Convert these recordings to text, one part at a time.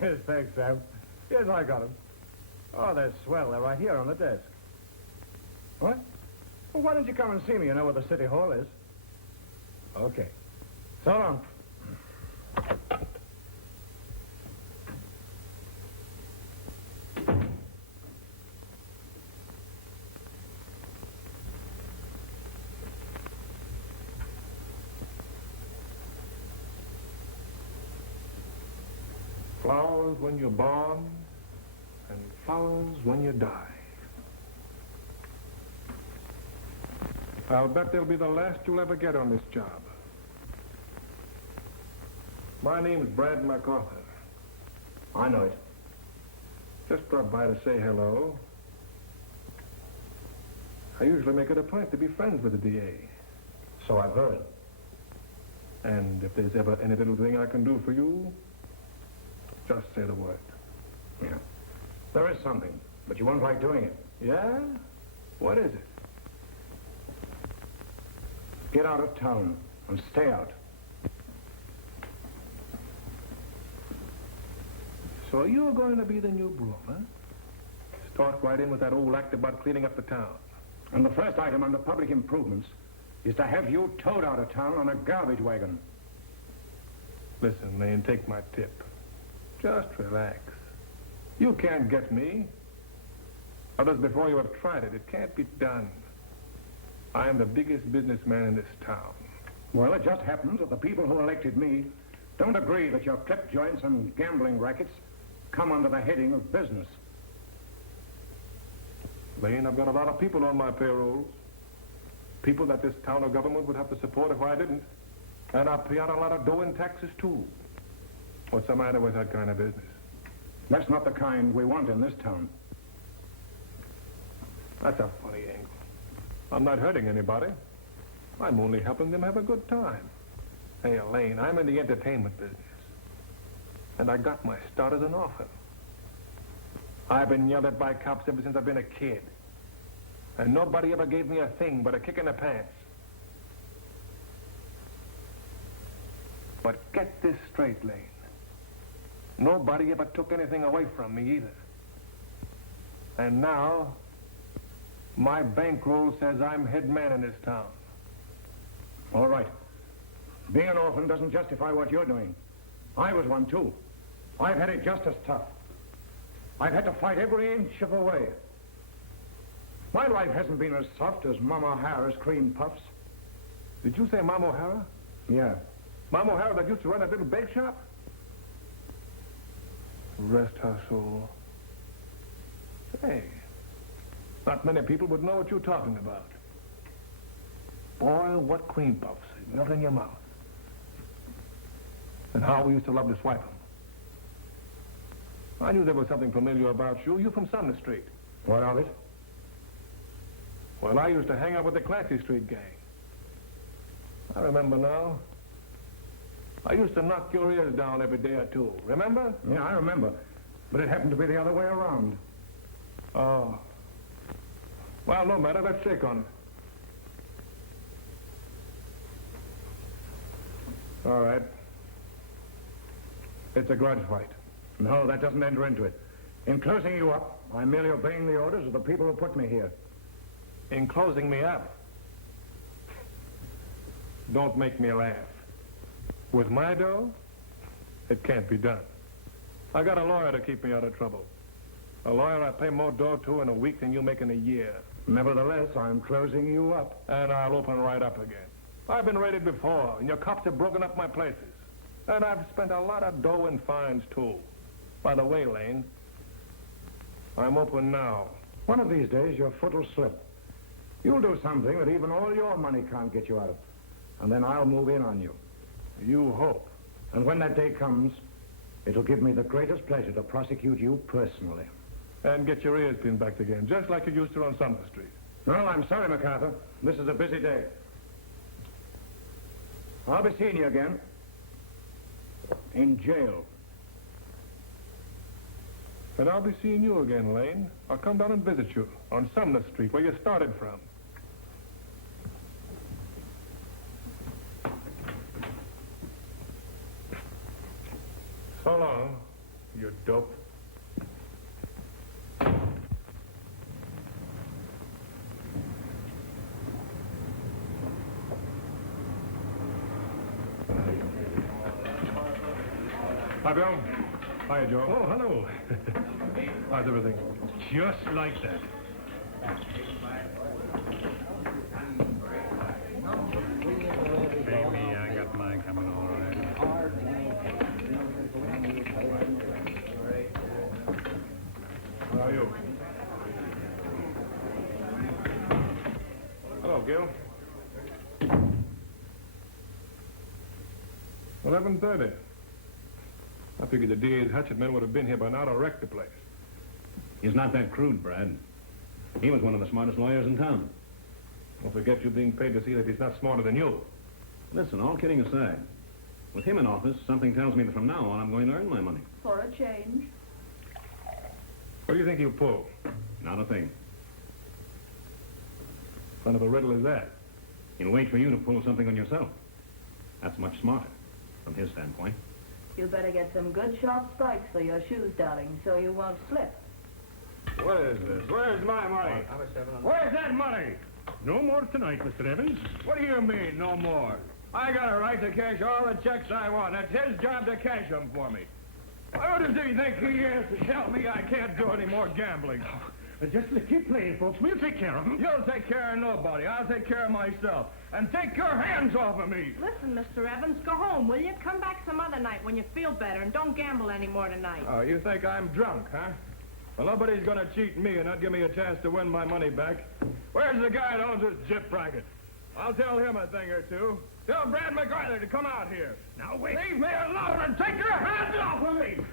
Yes, thanks, Sam. Yes, I got them. Oh, they're swell. They're right here on the desk. What? Well, why don't you come and see me? You know where the city hall is. Okay. So long. Flowers when you're born, and flowers when you die. I'll bet they'll be the last you'll ever get on this job. My name's Brad McArthur. I know it. Just dropped by to say hello. I usually make it a point to be friends with the DA. So I've heard. And if there's ever any little thing I can do for you, just say the word. Yeah. There is something, but you won't like doing it. Yeah? What is it? Get out of town and stay out. So you're going to be the new broom, huh? Start right in with that old act about cleaning up the town. And the first item under public improvements is to have you towed out of town on a garbage wagon. Listen, Lane, take my tip. Just relax. You can't get me. Others before you have tried it. It can't be done. I am the biggest businessman in this town. Well, it just happens that the people who elected me don't agree that your clip joints and gambling rackets come under the heading of business. Lane, I've got a lot of people on my payrolls. People that this town or government would have to support if I didn't. And I pay out a lot of dough in taxes, too. What's the matter with that kind of business? That's not the kind we want in this town. That's a funny angle. I'm not hurting anybody. I'm only helping them have a good time. Hey, Elaine, I'm in the entertainment business. And I got my start as an orphan. I've been yelled at by cops ever since I've been a kid. And nobody ever gave me a thing but a kick in the pants. But get this straight, Lane. Nobody ever took anything away from me either. And now, my bankroll says I'm head man in this town. All right. Being an orphan doesn't justify what you're doing. I was one, too. I've had it just as tough. I've had to fight every inch of the way. My life hasn't been as soft as Mama O'Hara's cream puffs. Did you say Mama O'Hara? Yeah. Mama O'Hara that used to run that little bake shop? Rest her soul. Hey, not many people would know what you're talking about. Boy, what cream puffs. Melt in your mouth. And how we used to love to swipe them. I knew there was something familiar about you. You're from Sumner Street. What of it? Well, I used to hang out with the Clancy Street gang. I remember now. I used to knock your ears down every day or two. Remember? Yeah, I remember. But it happened to be the other way around. Oh. Well, no matter. Let's shake on it. All right. It's a grudge fight. No, that doesn't enter into it. In closing you up, I'm merely obeying the orders of the people who put me here. In closing me up? Don't make me laugh. With my dough, it can't be done. I got a lawyer to keep me out of trouble. A lawyer I pay more dough to in a week than you make in a year. Nevertheless, I'm closing you up. And I'll open right up again. I've been raided before, and your cops have broken up my places. And I've spent a lot of dough in fines, too. By the way, Lane, I'm open now. One of these days, your foot will slip. You'll do something that even all your money can't get you out of. And then I'll move in on you. You hope. And when that day comes, it'll give me the greatest pleasure to prosecute you personally. And get your ears pinned back again, just like you used to on Sumner Street. Well, I'm sorry, McArthur. This is a busy day. I'll be seeing you again. In jail. And I'll be seeing you again, Lane. I'll come down and visit you on Sumner Street, where you started from. So long. you dope. Hi, Bill. Hi, Joe. Oh, hello. How's everything? Just like that. Baby, I got mine coming all right. How are you? Hello, Gil. 11:30. I figured the DA's hatchet men would have been here by now to wreck the place. He's not that crude, Brad. He was one of the smartest lawyers in town. Don't forget you're being paid to see that he's not smarter than you. Listen, all kidding aside, with him in office, something tells me that from now on I'm going to earn my money. For a change. What do you think he'll pull? Not a thing. What kind of a riddle is that? He'll wait for you to pull something on yourself. That's much smarter, from his standpoint. You better get some good sharp spikes for your shoes, darling, so you won't slip. What is this? Where's my money? Where's that money? No more tonight, Mr. Evans. What do you mean, no more? I got a right to cash all the checks I want. That's his job to cash them for me. Who does he think he is to tell me I can't do any more gambling? Just keep playing, folks. We'll take care of him. You'll take care of nobody. I'll take care of myself. And take your hands off of me. Listen, Mr. Evans, go home, will you? Come back some other night when you feel better, and don't gamble anymore tonight. Oh, you think I'm drunk, huh? Well, nobody's gonna cheat me and not give me a chance to win my money back. Where's the guy that owns this gyp racket? I'll tell him a thing or two. Tell Brad McArthur to come out here. Now, wait. Leave me alone and take your hands off of me!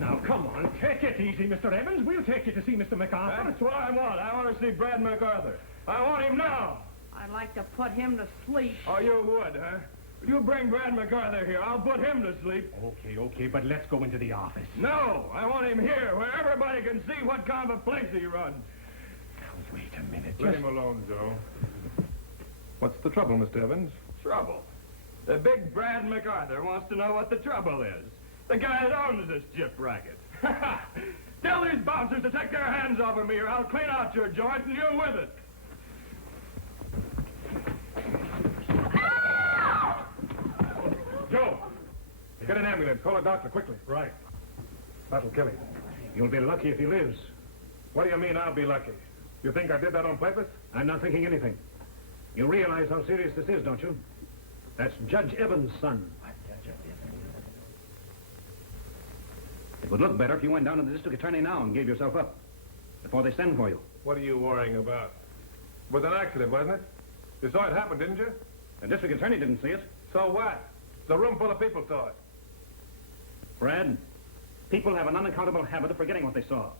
Now, come on. Take it easy, Mr. Evans. We'll take you to see Mr. McArthur. That's what I want. I want to see Brad McArthur. I want him now. I'd like to put him to sleep. Oh, you would, huh? You bring Brad McArthur here. I'll put him to sleep. Okay, but let's go into the office. No, I want him here where everybody can see what kind of a place he runs. Now, wait a minute. Let him alone, Joe. What's the trouble, Mr. Evans? Trouble? The big Brad McArthur wants to know what the trouble is. The guy that owns this gyp racket. Tell these bouncers to take their hands off of me or I'll clean out your joint and you with it. Joe, get an ambulance. Call a doctor quickly. Right. That'll kill him. You'll be lucky if he lives. What do you mean I'll be lucky? You think I did that on purpose? I'm not thinking anything. You realize how serious this is, don't you? That's Judge Evans' son. It would look better if you went down to the district attorney now and gave yourself up before they send for you. What are you worrying about? It was an accident, wasn't it? You saw it happen, didn't you? The district attorney didn't see it. So what? The room full of people saw it. Brad, people have an unaccountable habit of forgetting what they saw.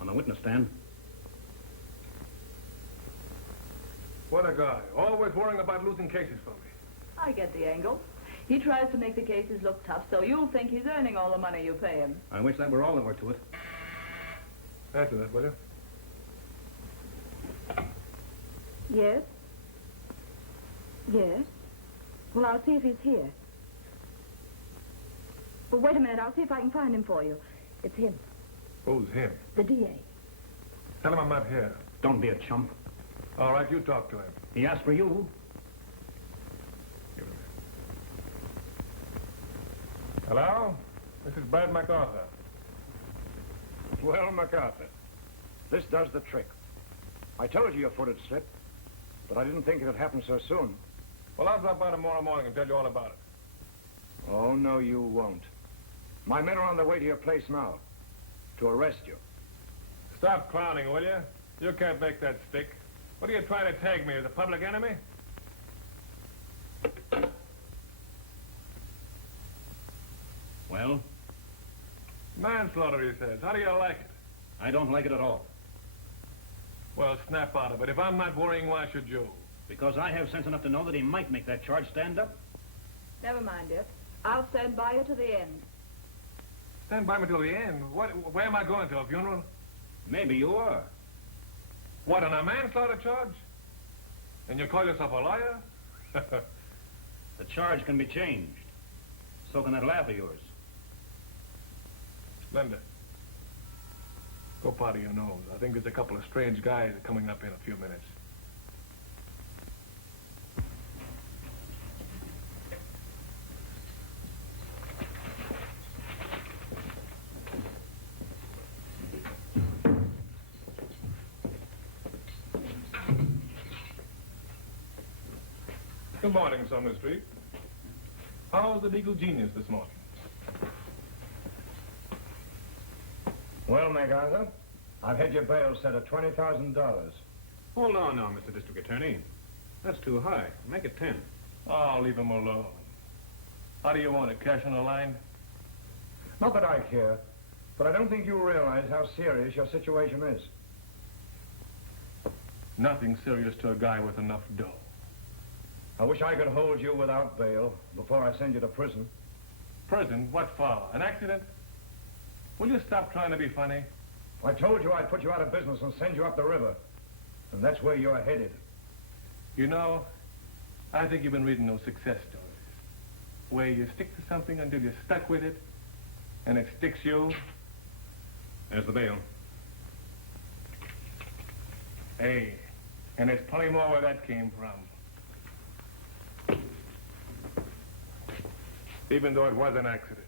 On the witness stand. What a guy. Always worrying about losing cases for me. I get the angle. He tries to make the cases look tough, so you'll think he's earning all the money you pay him. I wish that were all there were to it. Answer that, will you? Yes? Yes? Well, I'll see if he's here. Well, wait a minute. I'll see if I can find him for you. It's him, Who's him? the DA. Tell him I'm not here. Don't be a chump. All right, you talk to him. He asked for you. Hello? This is Brad McArthur. Well, McArthur, this does the trick. I told you your foot had slipped, but I didn't think it would happen so soon. Well, I'll drop by tomorrow morning and tell you all about it. Oh, no, you won't. My men are on their way to your place now to arrest you. Stop clowning, will you? You can't make that stick. What are you trying to tag me as a public enemy? Well, Manslaughter, he says. How do you like it? I don't like it at all. Well, snap out of it. If I'm not worrying, why should you? Because I have sense enough to know that he might make that charge stand up. Never mind, dear. I'll stand by you to the end. Stand by me till the end. Where am I going to, a funeral? Maybe you are. What, on a manslaughter charge? And you call yourself a lawyer? The charge can be changed. So can that laugh of yours. Linda, go powder your nose. I think there's a couple of strange guys coming up in a few minutes. Good morning, Sumner Street. How's the legal genius this morning? Well, McArthur, I've had your bail set at $20,000. Hold on now, Mr. District Attorney. That's too high. Make it 10. Oh, leave him alone. How do you want it, cash on the line? Not that I care, but I don't think you realize how serious your situation is. Nothing serious to a guy with enough dough. I wish I could hold you without bail before I send you to prison. Prison? What for? An accident? Will you stop trying to be funny? I told you I'd put you out of business and send you up the river. And that's where you're headed. You know, I think you've been reading those success stories, where you stick to something until you're stuck with it, and it sticks you. There's the bail. Hey, and there's plenty more where that came from. Even though it was an accident.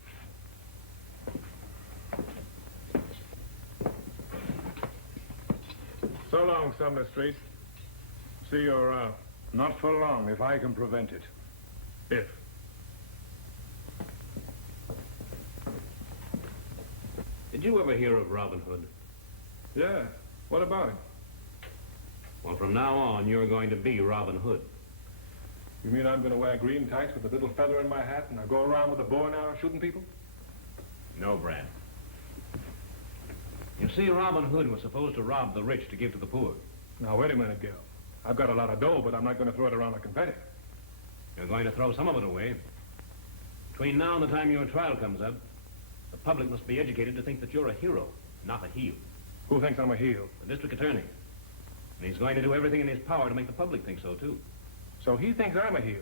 So long, Sumner Street. See you around. Not for long, if I can prevent it. If. Did you ever hear of Robin Hood? Yeah. What about him? Well, from now on, you're going to be Robin Hood. You mean I'm going to wear green tights with a little feather in my hat and I go around with a bow and arrow shooting people? No, Brad. You see, Robin Hood was supposed to rob the rich to give to the poor. Now, wait a minute, Gil. I've got a lot of dough, but I'm not going to throw it around like confetti. You're going to throw some of it away. Between now and the time your trial comes up, the public must be educated to think that you're a hero, not a heel. Who thinks I'm a heel? The district attorney. And he's going to do everything in his power to make the public think so, too. So he thinks I'm a heel.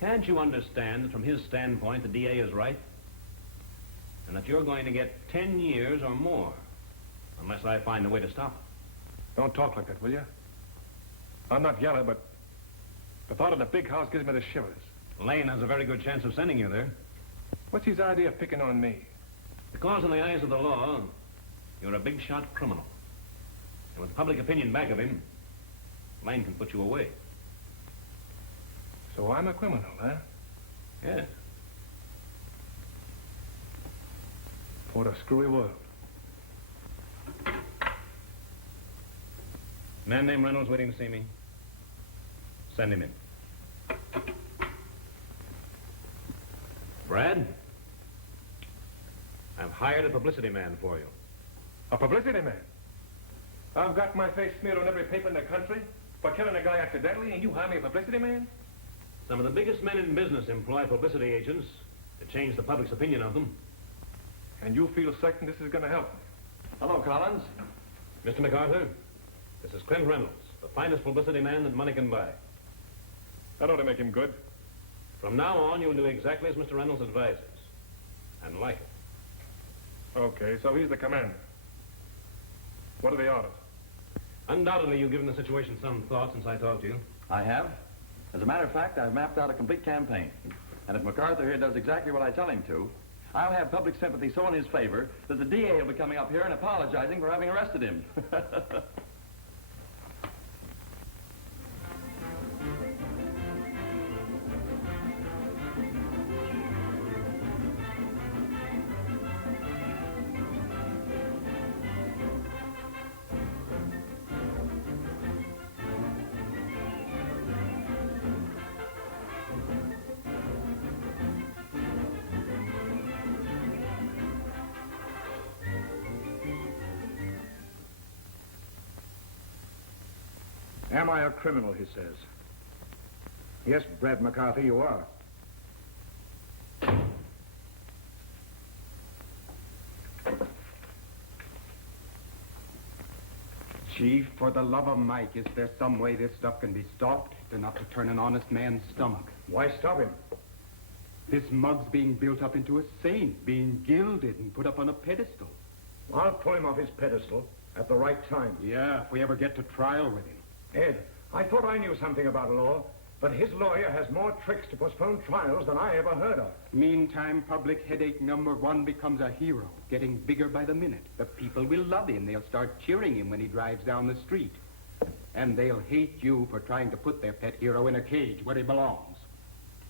Can't you understand that from his standpoint, the DA is right? And that you're going to get 10 years or more, unless I find a way to stop it. Don't talk like that, will you? I'm not yellow, but the thought of the big house gives me the shivers. Lane has a very good chance of sending you there. What's his idea of picking on me? Because in the eyes of the law, you're a big-shot criminal. And with public opinion back of him, Lane can put you away. So I'm a criminal, huh? Yes. What a screwy world. Man named Reynolds waiting to see me. Send him in. Brad, I've hired a publicity man for you. A publicity man? I've got my face smeared on every paper in the country for killing a guy accidentally, and you hire me a publicity man? Some of the biggest men in business employ publicity agents to change the public's opinion of them. And you feel certain this is going to help me? Hello, Collins. Mr. McArthur, this is Clint Reynolds, the finest publicity man that money can buy. That ought to make him good. From now on, you'll do exactly as Mr. Reynolds advises. And like it. Okay, so he's the commander. What are the orders? Undoubtedly, you've given the situation some thought since I talked to you. I have. As a matter of fact, I've mapped out a complete campaign. And if McArthur here does exactly what I tell him to, I'll have public sympathy so in his favor that the DA will be coming up here and apologizing for having arrested him. Am I a criminal, he says. Yes, Brad McArthur, you are. Chief, for the love of Mike, is there some way this stuff can be stopped enough to turn an honest man's stomach? Why stop him? This mug's being built up into a saint, being gilded and put up on a pedestal. I'll pull him off his pedestal at the right time. Yeah, if we ever get to trial with him. Ed, I thought I knew something about law, but his lawyer has more tricks to postpone trials than I ever heard of. Meantime, public headache number one becomes a hero, getting bigger by the minute. The people will love him. They'll start cheering him when he drives down the street. And they'll hate you for trying to put their pet hero in a cage where he belongs.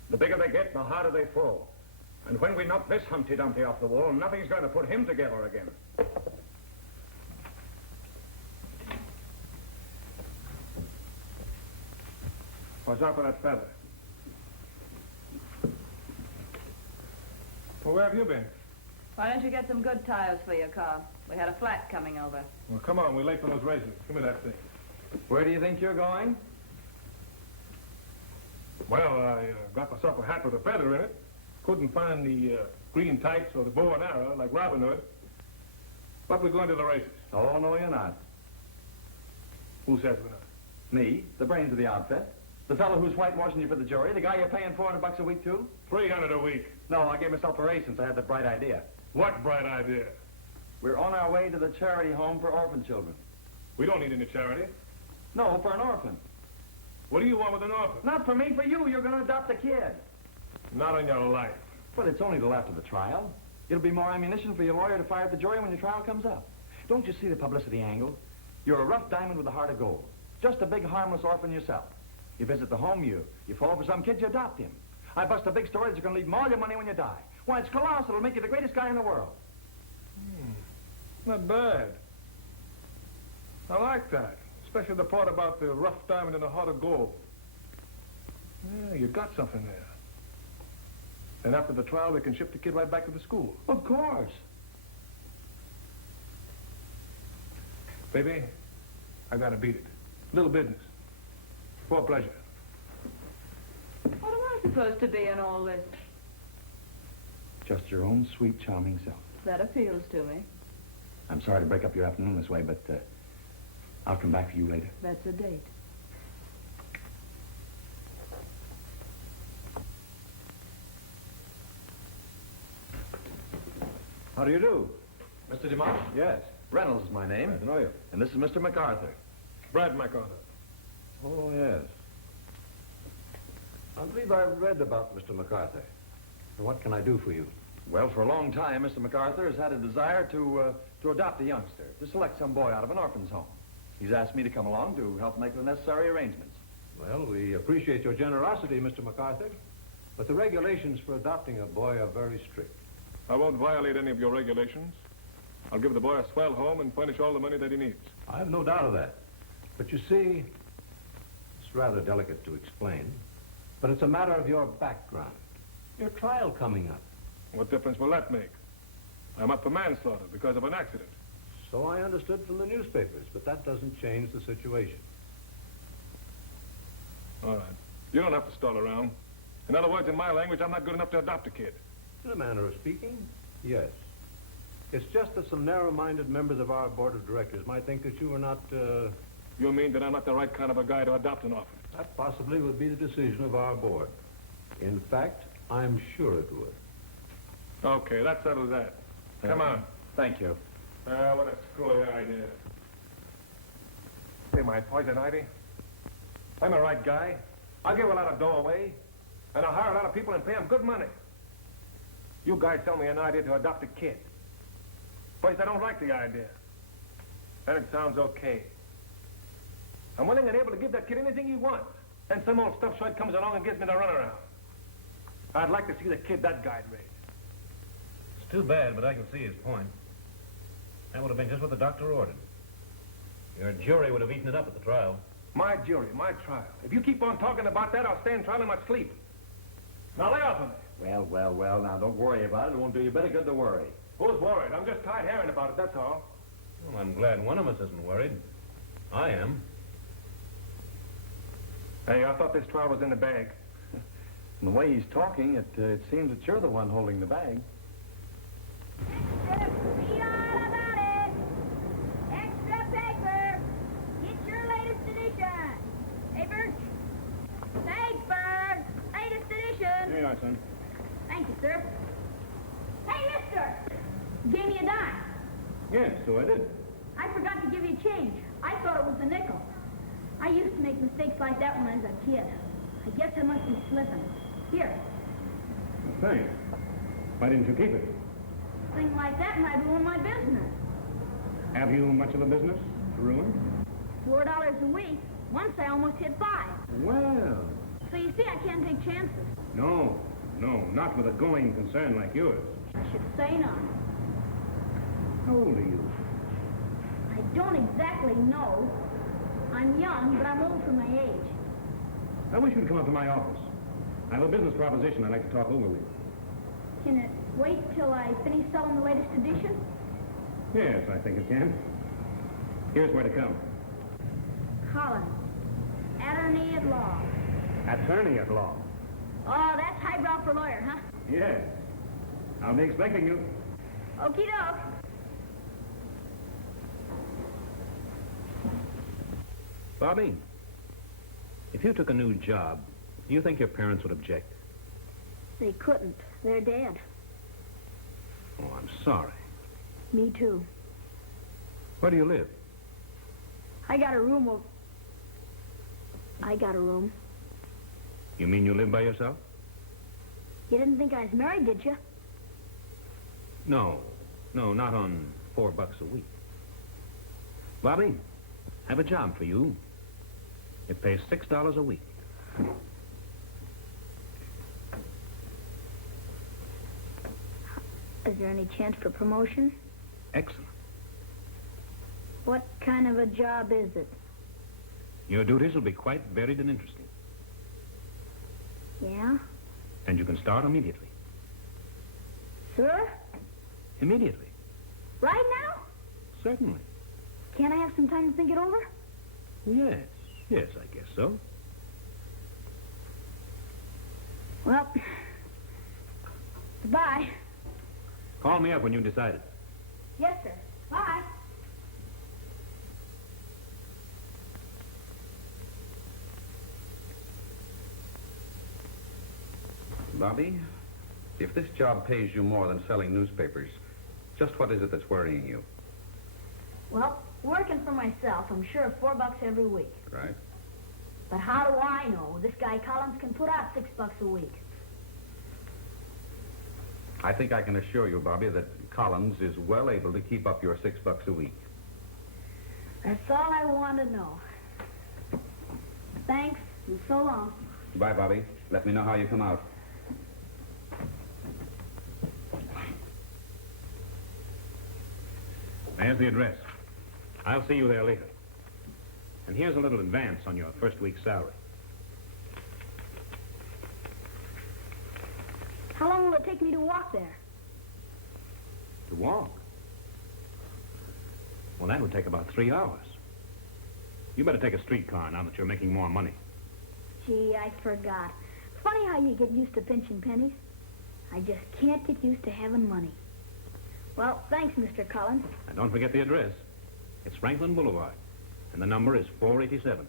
The bigger they get, the harder they fall. And when we knock this Humpty Dumpty off the wall, nothing's going to put him together again. Watch out for that feather. Well, where have you been? Why don't you get some good tires for your car? We had a flat coming over. Well, come on, we're late for those races. Give me that thing. Where do you think you're going? Well, I got myself a hat with a feather in it. Couldn't find the green tights or the bow and arrow like Robin Hood. But we're going to the races. Oh, no, you're not. Who says we're not? Me, the brains of the outfit. The fellow who's whitewashing you for the jury. The guy you're paying $400 a week to. 300 a week. No, I gave myself a raise since I had that bright idea. What bright idea? We're on our way to the charity home for orphan children. We don't need any charity. No, for an orphan. What do you want with an orphan? Not for me, for you. You're going to adopt a kid. Not on your life. But it's only till after the trial. It'll be more ammunition for your lawyer to fire at the jury when your trial comes up. Don't you see the publicity angle? You're a rough diamond with a heart of gold. Just a big, harmless orphan yourself. You visit the home, you fall for some kid, you adopt him. I bust a big story that you're going to leave him all your money when you die. Why, it's colossal. It'll make you the greatest guy in the world. Not bad. I like that. Especially the part about the rough diamond and the heart of gold. Yeah, you got something there. And after the trial, we can ship the kid right back to the school. Of course. Baby, I gotta beat it. Little business. For pleasure. What am I supposed to be in all this? Just your own sweet, charming self. That appeals to me. I'm sorry to break up your afternoon this way, but I'll come back for you later. That's a date. How do you do? Mr. DeMont? Yes. Reynolds is my name. I know you. And this is Mr. McArthur. Brad McArthur. Oh, yes. I believe I've read about Mr. McArthur. What can I do for you? Well, for a long time, Mr. McArthur has had a desire to adopt a youngster, to select some boy out of an orphan's home. He's asked me to come along to help make the necessary arrangements. Well, we appreciate your generosity, Mr. McArthur, but the regulations for adopting a boy are very strict. I won't violate any of your regulations. I'll give the boy a swell home and furnish all the money that he needs. I have no doubt of that. But you see, it's rather delicate to explain, but it's a matter of your background. Your trial coming up. What difference will that make? I'm up for manslaughter because of an accident. So I understood from the newspapers, but that doesn't change the situation. All right. You don't have to stall around. In other words, in my language, I'm not good enough to adopt a kid. In a manner of speaking, yes. It's just that some narrow-minded members of our board of directors might think that you are not, You mean that I'm not the right kind of a guy to adopt an orphan? That possibly would be the decision of our board. In fact, I'm sure it would. Okay, that settles that. Come on. Thank you. What a screwy idea. Say, my poison ivy, I'm a right guy. I'll give a lot of dough away, and I'll hire a lot of people and pay them good money. You guys sell me an idea to adopt a kid. First, I don't like the idea. Then it sounds okay. I'm willing and able to give that kid anything he wants. Then some old stuff shite comes along and gives me the runaround. I'd like to see the kid that guy'd raise. It's too bad, but I can see his point. That would have been just what the doctor ordered. Your jury would have eaten it up at the trial. My jury, my trial. If you keep on talking about that, I'll stay in trial in my sleep. Now lay off of me. Well, now don't worry about it. It won't do you better good to worry. Who's worried? I'm just tired hearing about it, that's all. Well, I'm glad one of us isn't worried. I am. Hey, I thought this trial was in the bag. From the way he's talking, it seems that you're the one holding the bag. Read all about it. Extra paper. Get your latest edition. Paper. Thanks, Bird. Latest edition. Here you are, son. Yes, so I did. I forgot to give you change. I thought it was a nickel. I used to make mistakes like that when I was a kid. I guess I must be slipping. Here, Thanks. Why didn't you keep it? a thing like that might ruin my business. Have you much of a business to ruin? $4 a week. Once I almost hit 5. Well. So you see, I can't take chances. No, not with a going concern like yours. I should say not. How old are you? I don't exactly know. I'm young, but I'm old for my age. I wish you'd come up to my office. I have a business proposition I'd like to talk over with you. Can it wait till I finish selling the latest edition? Yes, I think it can. Here's where to come. Collins, attorney at law. Attorney at law. Oh, that's highbrow for lawyer, huh? Yes. I'll be expecting you. Okie doke. Bobby, if you took a new job, do you think your parents would object? They couldn't. They're dead. Oh, I'm sorry. Me too. Where do you live? I got a room over... I got a room. You mean you live by yourself? You didn't think I was married, did you? No, not on $4 a week. Bobby, I have a job for you. It pays $6 a week. Is there any chance for promotion? Excellent. What kind of a job is it? Your duties will be quite varied and interesting. Yeah? And you can start immediately. Sir? Immediately. Right now? Certainly. Can't I have some time to think it over? Yes, I guess so. Well, goodbye. Call me up when you've decided. Yes, sir. Bye. Bobby, if this job pays you more than selling newspapers, just what is it that's worrying you? Well, working for myself, I'm sure of $4 every week. Right. But how do I know this guy Collins can put out $6 a week? I think I can assure you, Bobby, that Collins is well able to keep up your $6 a week. That's all I want to know. Thanks, and so long. Goodbye, Bobby. Let me know how you come out. There's the address. I'll see you there later. And here's a little advance on your first week's salary. How long will it take me to walk there? To walk? Well, that would take about 3 hours. You better take a streetcar now that you're making more money. Gee, I forgot. Funny how you get used to pinching pennies. I just can't get used to having money. Well, thanks, Mr. Collins. And don't forget the address. It's Franklin Boulevard. And the number is 487.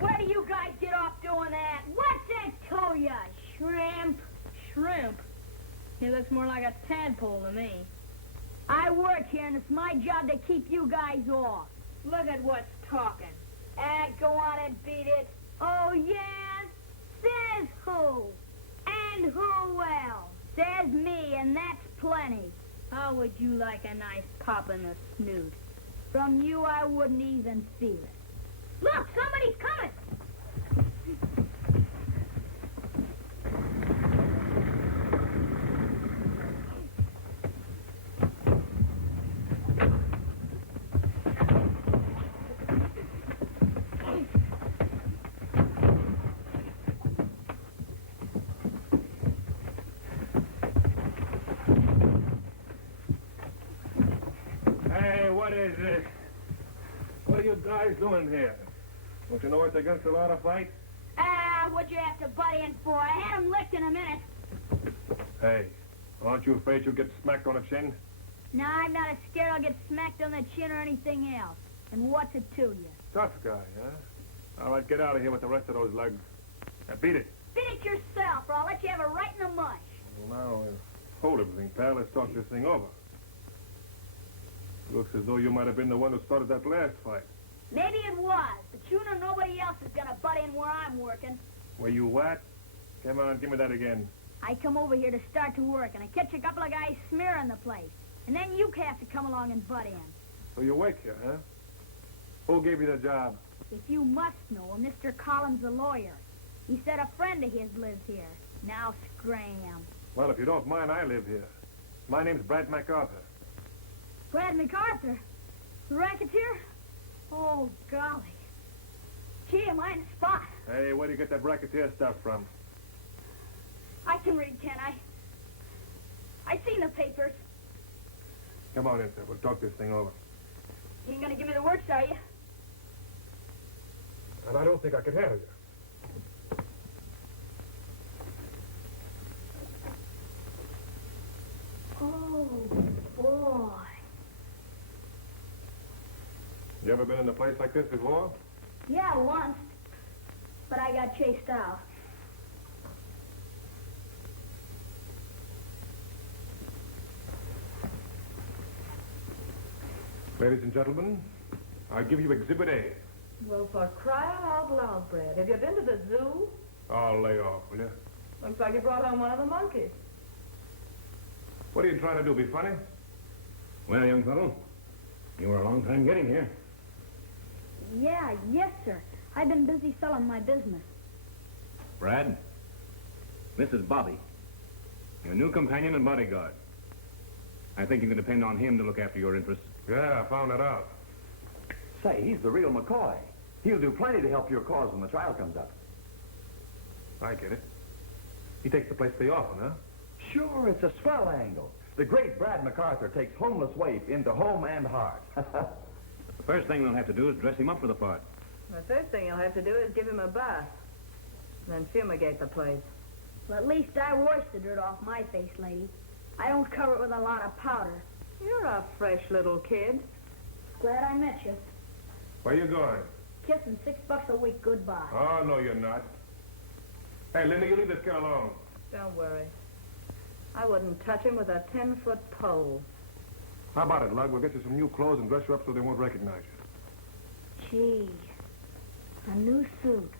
Where do you guys get off doing that? What's that to ya? Shrimp? Shrimp? He looks more like a tadpole to me. I work here, and it's my job to keep you guys off. Look at what's talking. Go on and beat it. Oh, yeah? Says who? And who else? Says me, and that's plenty. How would you like a nice pop in the snoot? From you, I wouldn't even feel it. Look, somebody's coming. Hey, what is this? What are you guys doing here? Don't you know it's against the law to fight? what'd you have to butt in for? I had him licked in a minute. Hey, aren't you afraid you'll get smacked on the chin? Nah, I'm not as scared I'll get smacked on the chin or anything else. And what's it to you? Tough guy, huh? All right, get out of here with the rest of those lugs. Now, beat it. Beat it yourself, or I'll let you have it right in the mush. Well, now, hold everything, pal. Let's talk this thing over. Looks as though you might have been the one who started that last fight. Maybe it was, but you know nobody else is gonna butt in where I'm working. Were you what? Come on, give me that again. I come over here to start to work, and I catch a couple of guys smearing the place. And then you have to come along and butt in. So you wake here, huh? Who gave you the job? If you must know, Mr. Collins, the lawyer. He said a friend of his lives here. Now scram. Well, if you don't mind, I live here. My name's Brad McArthur. Brad McArthur? The racketeer? Oh, golly. Gee, am I in a spot? Hey, where do you get that racketeer stuff from? I can read, can I? I seen the papers. Come on in, sir. We'll talk this thing over. You ain't gonna give me the works, are you? And I don't think I can handle you. Oh, boy. You ever been in a place like this before? Yeah, once. But I got chased out. Ladies and gentlemen, I give you Exhibit A. Well, for crying out loud, Brad, have you been to the zoo? Oh, lay off, will you? Looks like you brought home one of the monkeys. What are you trying to do, be funny? Well, young fellow, you were a long time getting here. Yeah, yes, sir. I've been busy selling my business. Brad, this is Bobby, your new companion and bodyguard. I think you can depend on him to look after your interests. Yeah, I found that out. Say, he's the real McCoy. He'll do plenty to help your cause when the trial comes up. I get it. He takes the place they often, huh? Sure, it's a swell angle. The great Brad McArthur takes homeless waif into home and heart. The first thing we'll have to do is dress him up for the part. The first thing you'll have to do is give him a bath. Then fumigate the place. Well, at least I wash the dirt off my face, lady. I don't cover it with a lot of powder. You're a fresh little kid. Glad I met you. Where you going? Kissing $6 a week goodbye. Oh, no, you're not. Hey, Linda, you leave this guy alone. Don't worry. I wouldn't touch him with a 10-foot pole. How about it, Lug? We'll get you some new clothes and dress you up so they won't recognize you. Gee, a new suit.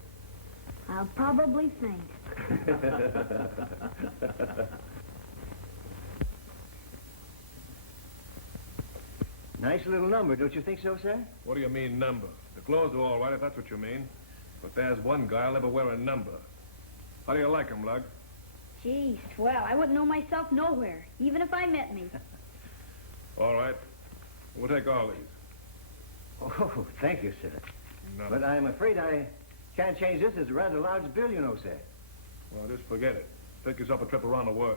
I'll probably faint. Nice little number, don't you think so, sir? What do you mean, number? The clothes are all right, if that's what you mean. But there's one guy I'll never wear a number. How do you like him, Lug? Gee, swell. I wouldn't know myself nowhere, even if I met me. All right. We'll take all these. Oh, thank you, sir. No. But I'm afraid I can't change this. It's a rather large bill, you know, sir. Well, just forget it. Take yourself a trip around the world.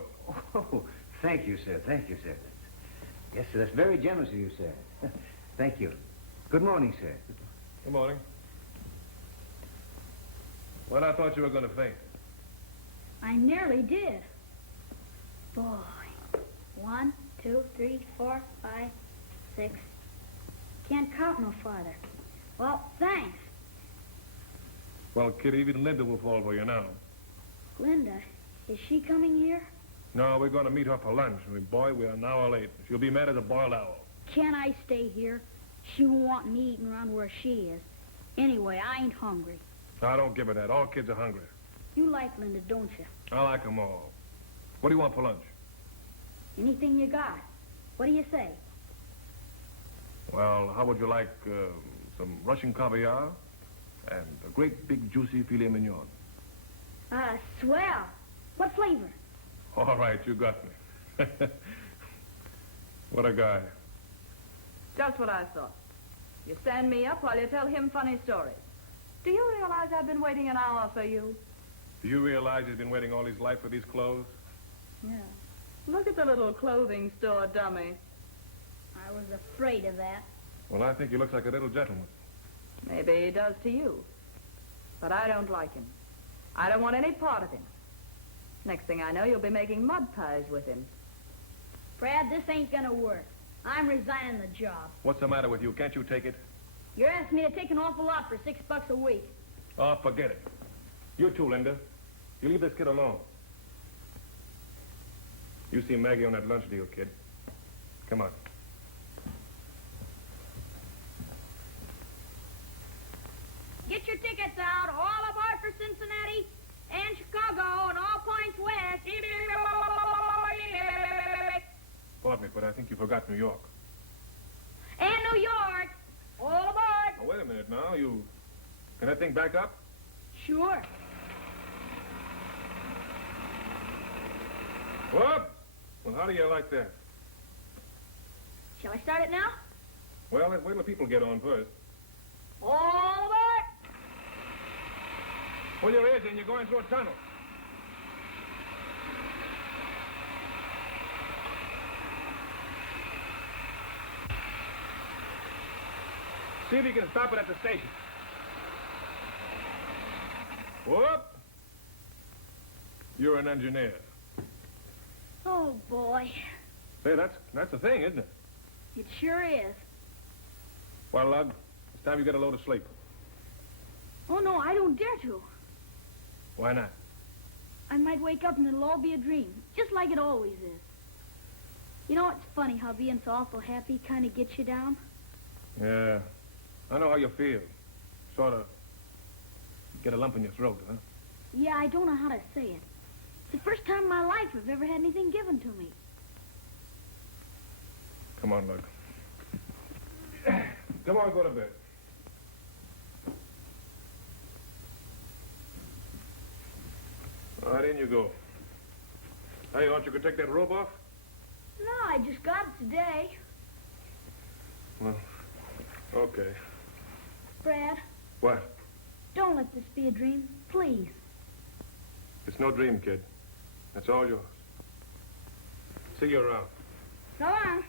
Oh, thank you, sir. Thank you, sir. Yes, sir. That's very generous of you, sir. Thank you. Good morning, sir. Good morning. Well, I thought you were going to faint. I nearly did. Boy. 1, 2, 3, 4, 5, 6. Can't count no farther. Well, thanks. Well, kid, even Linda will fall for you now. Linda, is she coming here? No, we're going to meet her for lunch. And boy, we are an hour late. She'll be mad as a boiled owl. Can't I stay here? She won't want me eating around where she is. Anyway, I ain't hungry. I don't give her that. All kids are hungry. You like Linda, don't you? I like them all. What do you want for lunch? Anything you got. What do you say? Well, how would you like some Russian caviar and a great big juicy filet mignon? Swell. What flavor? All right, you got me. What a guy. Just what I thought. You stand me up while you tell him funny stories. Do you realize I've been waiting an hour for you? Do you realize he's been waiting all his life for these clothes? Yeah. Look at the little clothing store dummy. I was afraid of that. Well, I think he looks like a little gentleman. Maybe he does to you. But I don't like him. I don't want any part of him. Next thing I know, you'll be making mud pies with him. Brad, this ain't gonna work. I'm resigning the job. What's the matter with you? Can't you take it? You're asking me to take an awful lot for $6 a week. Oh, forget it. You too, Linda. You leave this kid alone. You see Maggie on that lunch deal, kid. Come on. Get your tickets out. All aboard for Cincinnati and Chicago and all points west. Pardon me, but I think you forgot New York. And New York. All aboard. Oh, wait a minute now. Can that thing back up? Sure. What? Well, how do you like that? Shall I start it now? Well, let's wait till the people get on first. All aboard. Pull your ears in. You're going through a tunnel. See if you can stop it at the station. Whoop! You're an engineer. Oh, boy. Say, that's the thing, isn't it? It sure is. Well, Lug, it's time you get a load of sleep. Oh, no, I don't dare to. Why not? I might wake up and it'll all be a dream, just like it always is. You know, it's funny how being so awful happy kind of gets you down. Yeah. I know how you feel. Sort of get a lump in your throat, huh? Yeah, I don't know how to say it. It's the first time in my life I've ever had anything given to me. Come on, Lug. Come on, go to bed. All right, in you go. Hey, aren't you going to take that robe off? No, I just got it today. Well, okay. Brad, What? don't let this be a dream, please. It's no dream, kid. That's all yours. See you around. So long.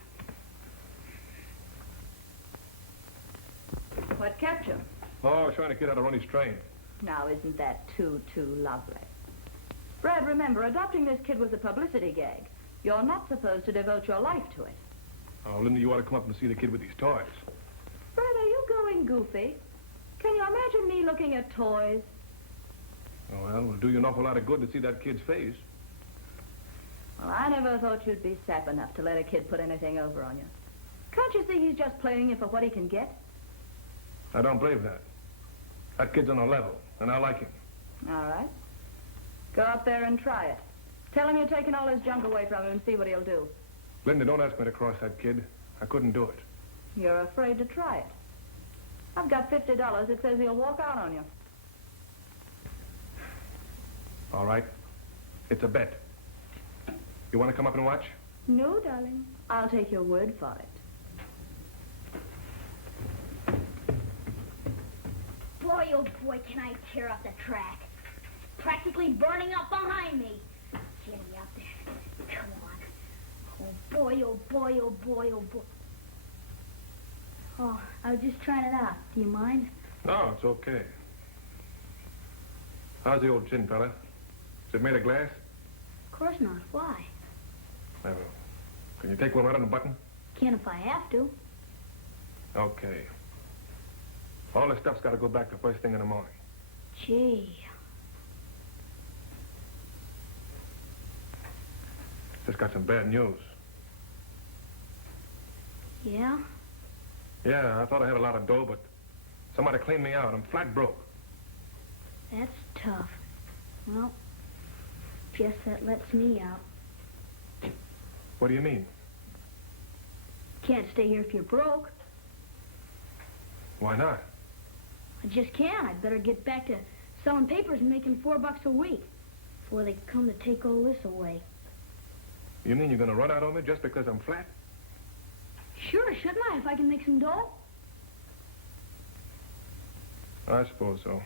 What kept you? Oh, I was trying to get out of Ronnie's train. Now, isn't that too lovely? Brad, remember, adopting this kid was a publicity gag. You're not supposed to devote your life to it. Oh, Linda, you ought to come up and see the kid with these toys. Brad, are you going goofy? Can you imagine me looking at toys? Oh, well, it'll do you an awful lot of good to see that kid's face. Well, I never thought you'd be sap enough to let a kid put anything over on you. Can't you see he's just playing you for what he can get? I don't believe that. That kid's on a level, and I like him. All right. Go up there and try it. Tell him you're taking all his junk away from him and see what he'll do. Linda, don't ask me to cross that kid. I couldn't do it. You're afraid to try it. I've got $50 that says he'll walk out on you. All right. It's a bet. You want to come up and watch? No, darling. I'll take your word for it. Boy, oh boy, can I tear up the track. It's practically burning up behind me. Get me up there. Come on. Oh boy, oh boy, oh boy, oh boy. Oh, I was just trying it out. Do you mind? No, it's okay. How's the old chin, fella? Is it made of glass? Of course not. Why? I will. Can you take one right on the button? Can if I have to. Okay. All this stuff's got to go back the first thing in the morning. Gee. Just got some bad news. Yeah? Yeah, I thought I had a lot of dough, but somebody cleaned me out. I'm flat broke. That's tough. Well, guess that lets me out. What do you mean? Can't stay here if you're broke. Why not? I just can't. I'd better get back to selling papers and making $4 a week before they come to take all this away. You mean you're going to run out on me just because I'm flat? Sure, shouldn't I, if I can make some dough? I suppose so.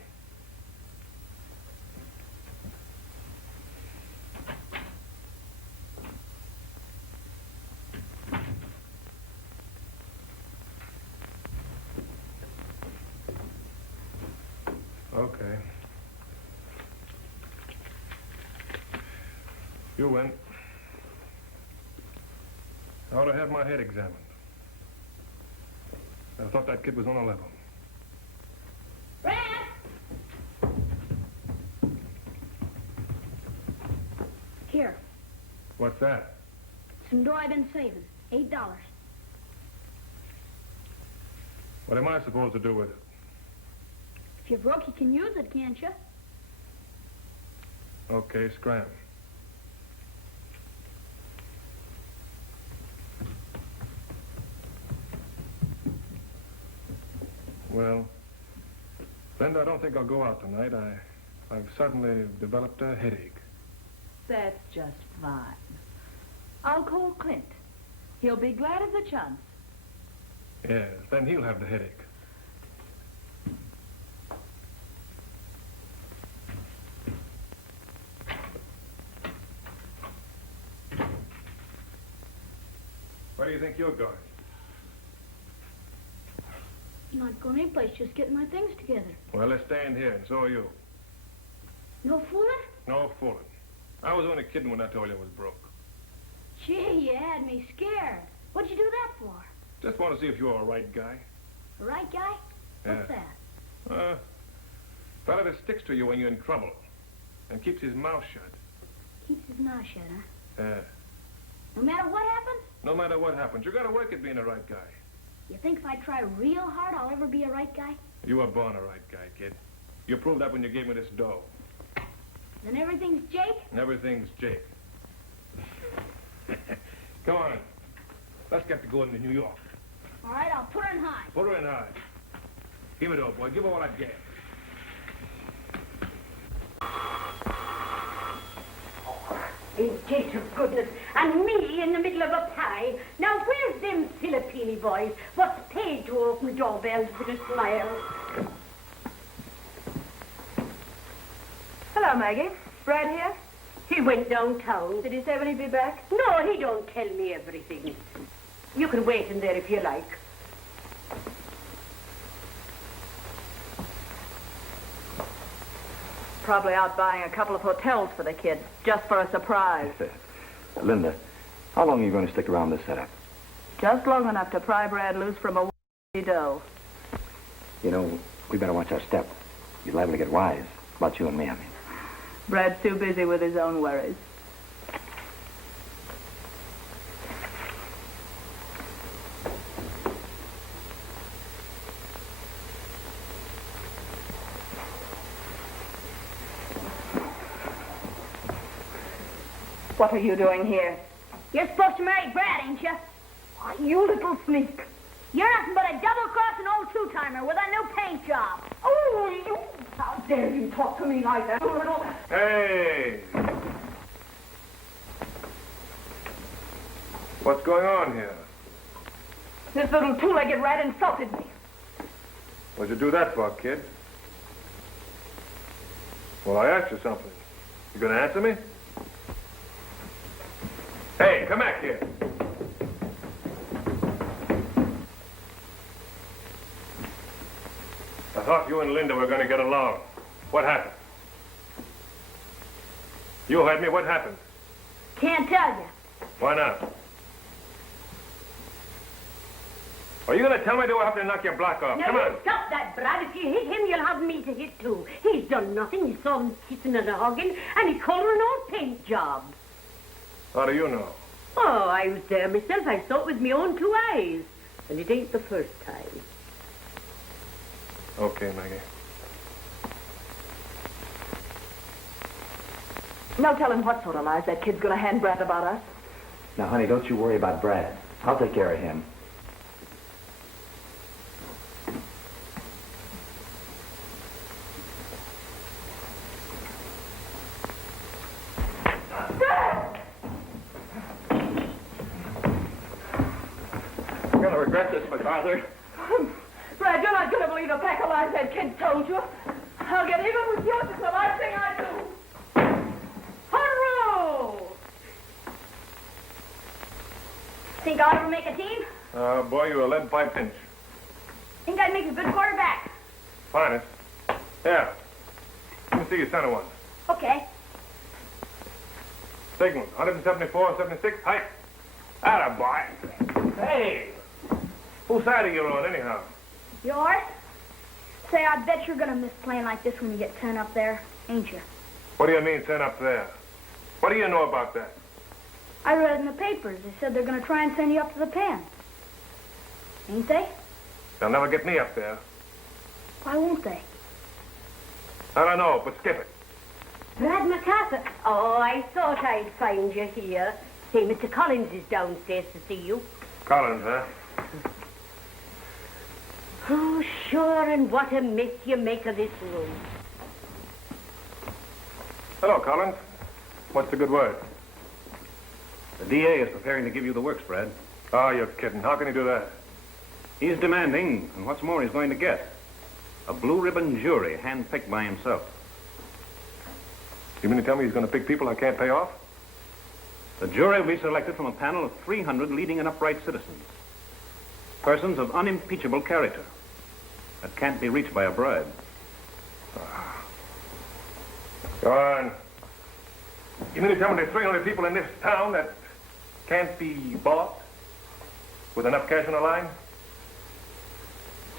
Okay. You win. I ought to have my head examined. I thought that kid was on a level. Brad! Here, What's that? some dough I've been saving. $8. What am I supposed to do with it? If you're broke, you can use it, can't you? Okay, scram. Well, Linda, I don't think I'll go out tonight. I've suddenly developed a headache. That's just fine. I'll call Clint. He'll be glad of the chance. Yes, then he'll have the headache. Where do you think you're going? Not going anyplace, just getting my things together. Well, let's stay in here, and so are you. No fooling? No fooling. I was only kidding when I told you I was broke. Gee, you had me scared. What'd you do that for? Just want to see if you're a right guy. The right guy? What's Yeah. that? Fella that sticks to you when you're in trouble and keeps his mouth shut. Keeps his mouth shut, huh? Yeah. No matter what happens? No matter what happens, you got to work at being a right guy. You think if I try real hard, I'll ever be a right guy? You were born a right guy, kid. You proved that when you gave me this dough. Then everything's Jake? And everything's Jake. Come on. Let's get to going to New York. All right, I'll put her in high. Put her in high. Give it up, boy. Give her what I get. In case of goodness, and me in the middle of a pie. Now, where's them Filipini boys what's paid to open doorbells with a smile? Hello, Maggie. Brad here? He went downtown. Did he say when he'd be back? No, he don't tell me everything. You can wait in there if you like. Probably out buying a couple of hotels for the kid, just for a surprise. Linda, how long are you going to stick around this setup? Just long enough to pry Brad loose from a dough. You know, we better watch our step. You're liable to get wise. About you and me, I mean. Brad's too busy with his own worries. What are you doing here? You're supposed to marry Brad, ain't you? Oh, you little sneak. You're nothing but a double-crossing old two-timer with a new paint job. Oh, you! How dare you talk to me like that, little... Hey! What's going on here? This little two-legged rat insulted me. What'd you do that for, kid? Well, I asked you something. You gonna answer me? Hey, come back here. I thought you and Linda were going to get along. What happened? You heard me. What happened? Can't tell you. Why not? Are you going to tell me, or do I have to knock your block off? Now, Come on. you stop that, Brad. If you hit him, you'll have me to hit, too. He's done nothing. He saw him kissing and hugging, and he called her an old paint job. How do you know? Oh, I was there myself. I saw it with my own two eyes. And it ain't the first time. Okay, Maggie. Now tell him what sort of lies that kid's gonna hand Brad about us. Now, honey, don't you worry about Brad. I'll take care of him. You're going to regret this, McArthur. Brad, you're not gonna believe a pack of lies that kid told you. I'll get even with you. It's the last thing I do. Hurrah! Think I'll ever make a team? Boy, you're a lead pipe pinch. Think I'd make a good quarterback. Finest. Yeah. Let me see your center one. Okay. Signal. 174, 76, height. Attaboy. Hey! Whose side are you on, anyhow? Yours? Say, I bet you're gonna miss playing like this when you get sent up there, ain't you? What do you mean, sent up there? What do you know about that? I read in the papers. They said they're gonna try and send you up to the pen. Ain't they? They'll never get me up there. Why won't they? I don't know, but skip it. Brad McArthur. Oh, I thought I'd find you here. Say, Mr. Collins is downstairs to see you. Collins, huh? Oh, sure, and what a mess you make of this room. Hello, Collins. What's the good word? The DA is preparing to give you the works, Brad. Oh, you're kidding. How can he do that? He's demanding, and what's more, he's going to get a blue-ribbon jury handpicked by himself. You mean to tell me he's going to pick people I can't pay off? The jury will be selected from a panel of 300 leading and upright citizens. Persons of unimpeachable character that can't be reached by a bribe. Go on. You mean to tell me there's 300 people in this town that can't be bought with enough cash on the line?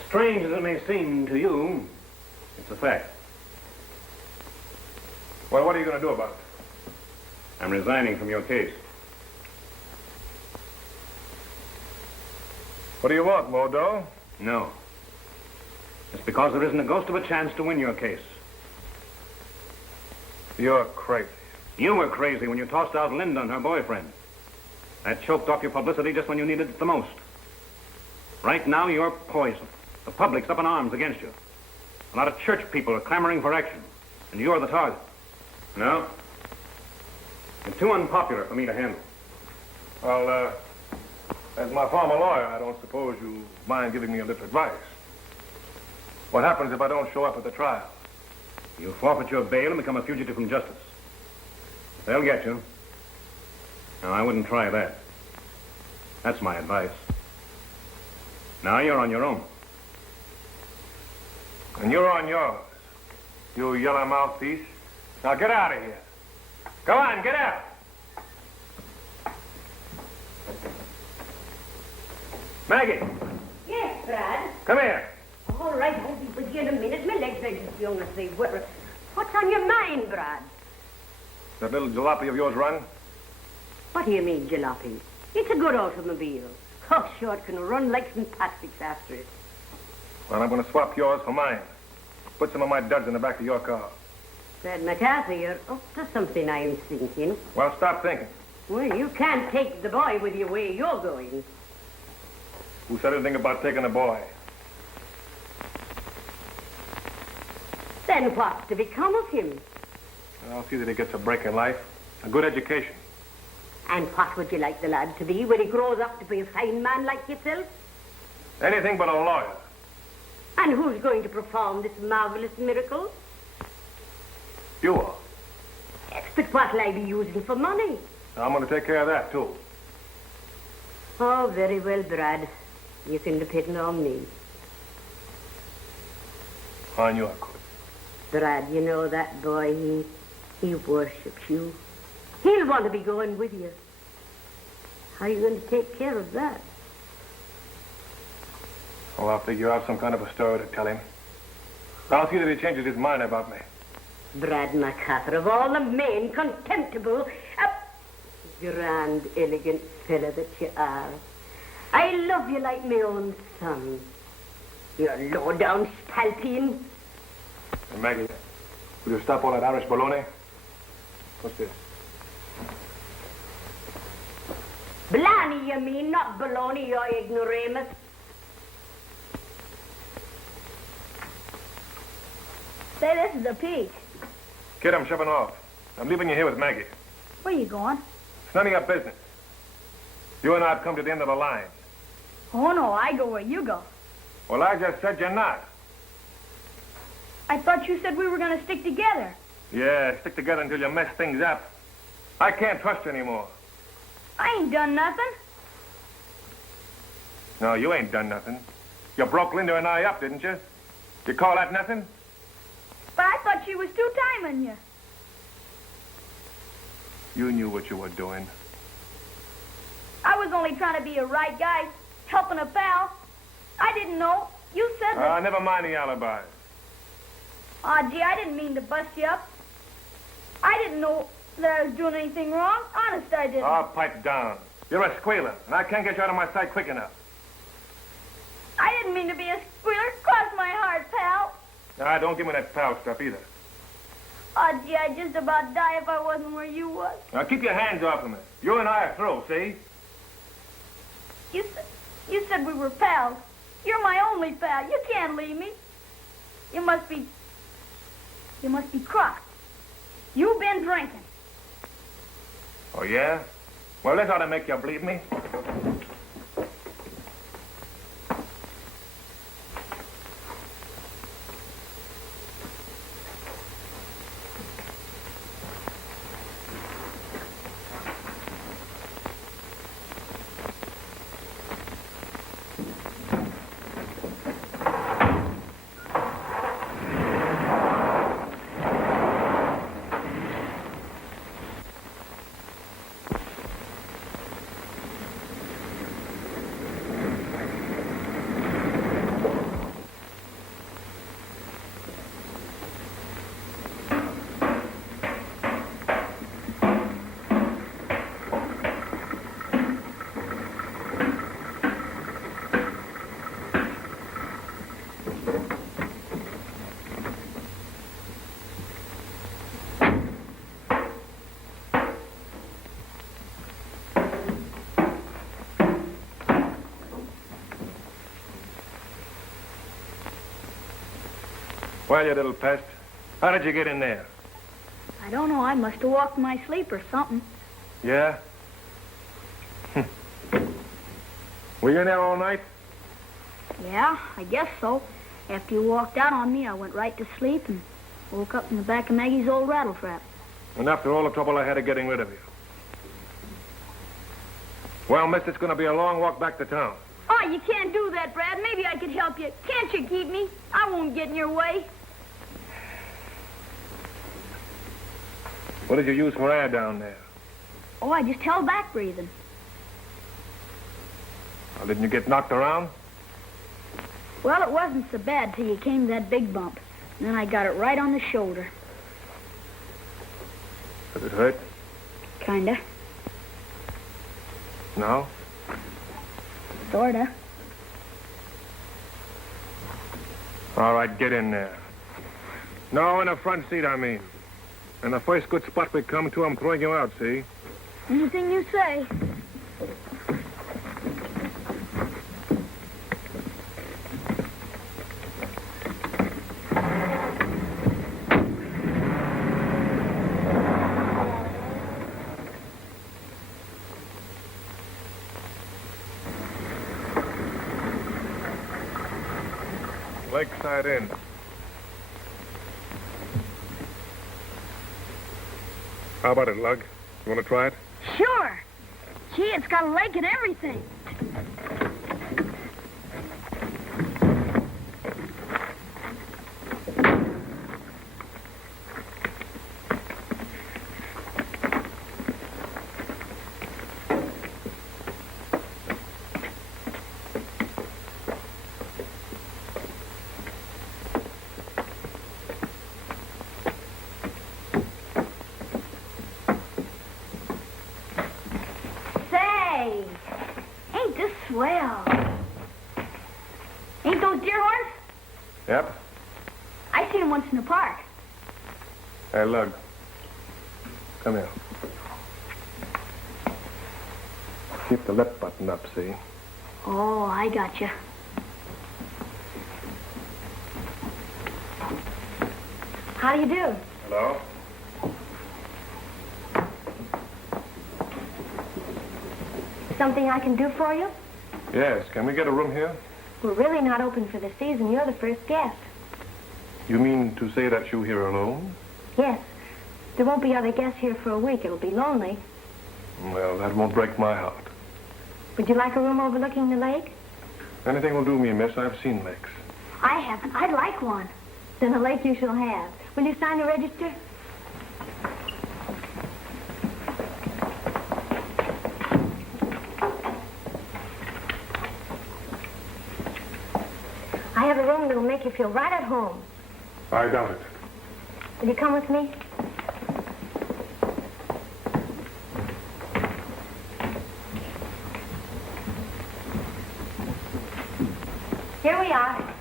Strange as it may seem to you, it's a fact. Well, what are you going to do about it? I'm resigning from your case. What do you want, Modo? No. It's because there isn't a ghost of a chance to win your case. You're crazy. You were crazy when you tossed out Linda and her boyfriend. That choked off your publicity just when you needed it the most. Right now, you're poison. The public's up in arms against you. A lot of church people are clamoring for action, and you're the target. No? You're too unpopular for me to handle. Well, as my former lawyer, I don't suppose you mind giving me a little advice. What happens if I don't show up at the trial? You forfeit your bail and become a fugitive from justice. They'll get you. No, I wouldn't try that. That's my advice. Now you're on your own. And you're on yours, you yellow mouthpiece. Now get out of here. Go on, get out. Maggie. Yes, Brad. Come here. All right, I'll be with you in a minute. My legs ain't as young as they were. What's on your mind, Brad? That little jalopy of yours run? What do you mean, jalopy? It's a good automobile. Oh, sure, it can run like St. Patrick's after it. Well, I'm going to swap yours for mine. Put some of my duds in the back of your car. Brad McArthur, you're up to something, I'm thinking. Well, stop thinking. Well, you can't take the boy with you where you're going. Who said anything about taking a boy? Then what's to become of him? I'll see that he gets a break in life. A good education. And what would you like the lad to be when he grows up to be a fine man like yourself? Anything but a lawyer. And who's going to perform this marvelous miracle? You are. Yes, but what'll I be using for money? I'm going to take care of that, too. Oh, very well, Brad. You can depend on me. On your court. Brad, you know that boy, he worships you. He'll want to be going with you. How are you going to take care of that? Oh, I'll figure out some kind of a story to tell him. I'll see that he changes his mind about me. Brad McArthur, of all the men, contemptible, grand, elegant fella that you are. I love you like my own son. You're low-down spalpeen. Hey, Maggie, will you stop all that Irish baloney? What's this? Blarney, you mean, not baloney, you ignoramus. Say, this is a peach. Kid, I'm shoving off. I'm leaving you here with Maggie. Where you going? It's none of your business. You and I have come to the end of the line. Oh, no, I go where you go. Well, I just said you're not. I thought you said we were going to stick together. Yeah, stick together until you mess things up. I can't trust you anymore. I ain't done nothing. No, you ain't done nothing. You broke Linda and I up, didn't you? You call that nothing? But I thought she was two-timing you. You knew what you were doing. I was only trying to be a right guy, helping a pal. I didn't know. You said that... Never mind the alibi. Aw, gee, I didn't mean to bust you up. I didn't know that I was doing anything wrong. Honest, I didn't. Oh, pipe down. You're a squealer, and I can't get you out of my sight quick enough. I didn't mean to be a squealer. Cross my heart, pal. Don't give me that pal stuff either. Aw, gee, I'd just about die if I wasn't where you was. Now, keep your hands off of me. You and I are through, see? You said we were pals. You're my only pal. You can't leave me. You must be Krafft. You've been drinking. Oh, yeah? Well, this ought to make you believe me. Well, you little pest. How did you get in there? I don't know. I must have walked in my sleep or something. Yeah? Were you in there all night? Yeah, I guess so. After you walked out on me, I went right to sleep and woke up in the back of Maggie's old rattle trap. And after all the trouble I had of getting rid of you. Well, miss, it's going to be a long walk back to town. Oh, you can't do that, Brad. Maybe I could help you. Can't you keep me? I won't get in your way. What did you use for air down there? Oh, I just held back breathing. Well, didn't you get knocked around? Well, it wasn't so bad till you came to that big bump. And then I got it right on the shoulder. Does it hurt? Kinda. No? Sorta. All right, get in there. No, in the front seat, I mean. And the first good spot we come to, I'm throwing you out, see? Anything you say. Lakeside Inn. How about it, Lug? You want to try it? Sure. Gee, it's got a lake and everything. Swell. Ain't those deer horns? Yep. I seen them once in the park. Hey, Lug. Come here. Keep the lip button up, see? Oh, I gotcha. How do you do? Hello? Something I can do for you? Yes. Can we get a room here? We're really not open for the season. You're the first guest. You mean to say that you're here alone? Yes. There won't be other guests here for a week. It'll be lonely. Well, that won't break my heart. Would you like a room overlooking the lake? Anything will do me, miss. I've seen lakes. I haven't. I'd like one. Then a lake you shall have. Will you sign the register? have a room that'll make you feel right at home. I doubt it. Will you come with me? Here we are.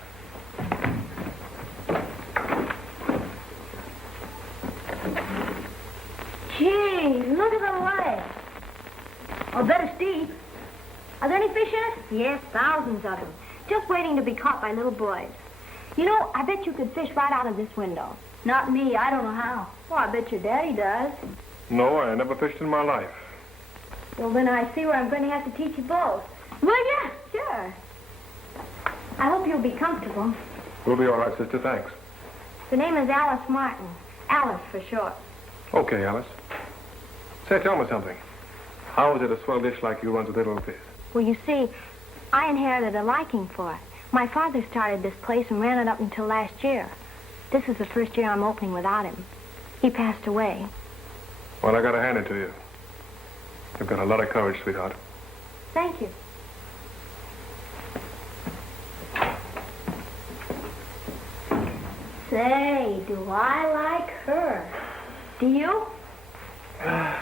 Gee, look at the lake. I'll bet it's deep. Are there any fish in it? Yes, thousands of them. Just waiting to be caught by little boys. You know, I bet you could fish right out of this window. Not me. I don't know how. Well, I bet your daddy does. No, I never fished in my life. Well, then I see where I'm going to have to teach you both. Will ya? Sure. I hope you'll be comfortable. We'll be all right, sister. Thanks. The name is Alice Martin. Alice for short. Okay, Alice. Say, tell me something. How is it a swell dish like you runs a little fish? Well, you see, I inherited a liking for it. My father started this place and ran it up until last year. This is the first year I'm opening without him. He passed away. Well, I gotta hand it to you. You've got a lot of courage, sweetheart. Thank you. Say, do I like her? Do you? I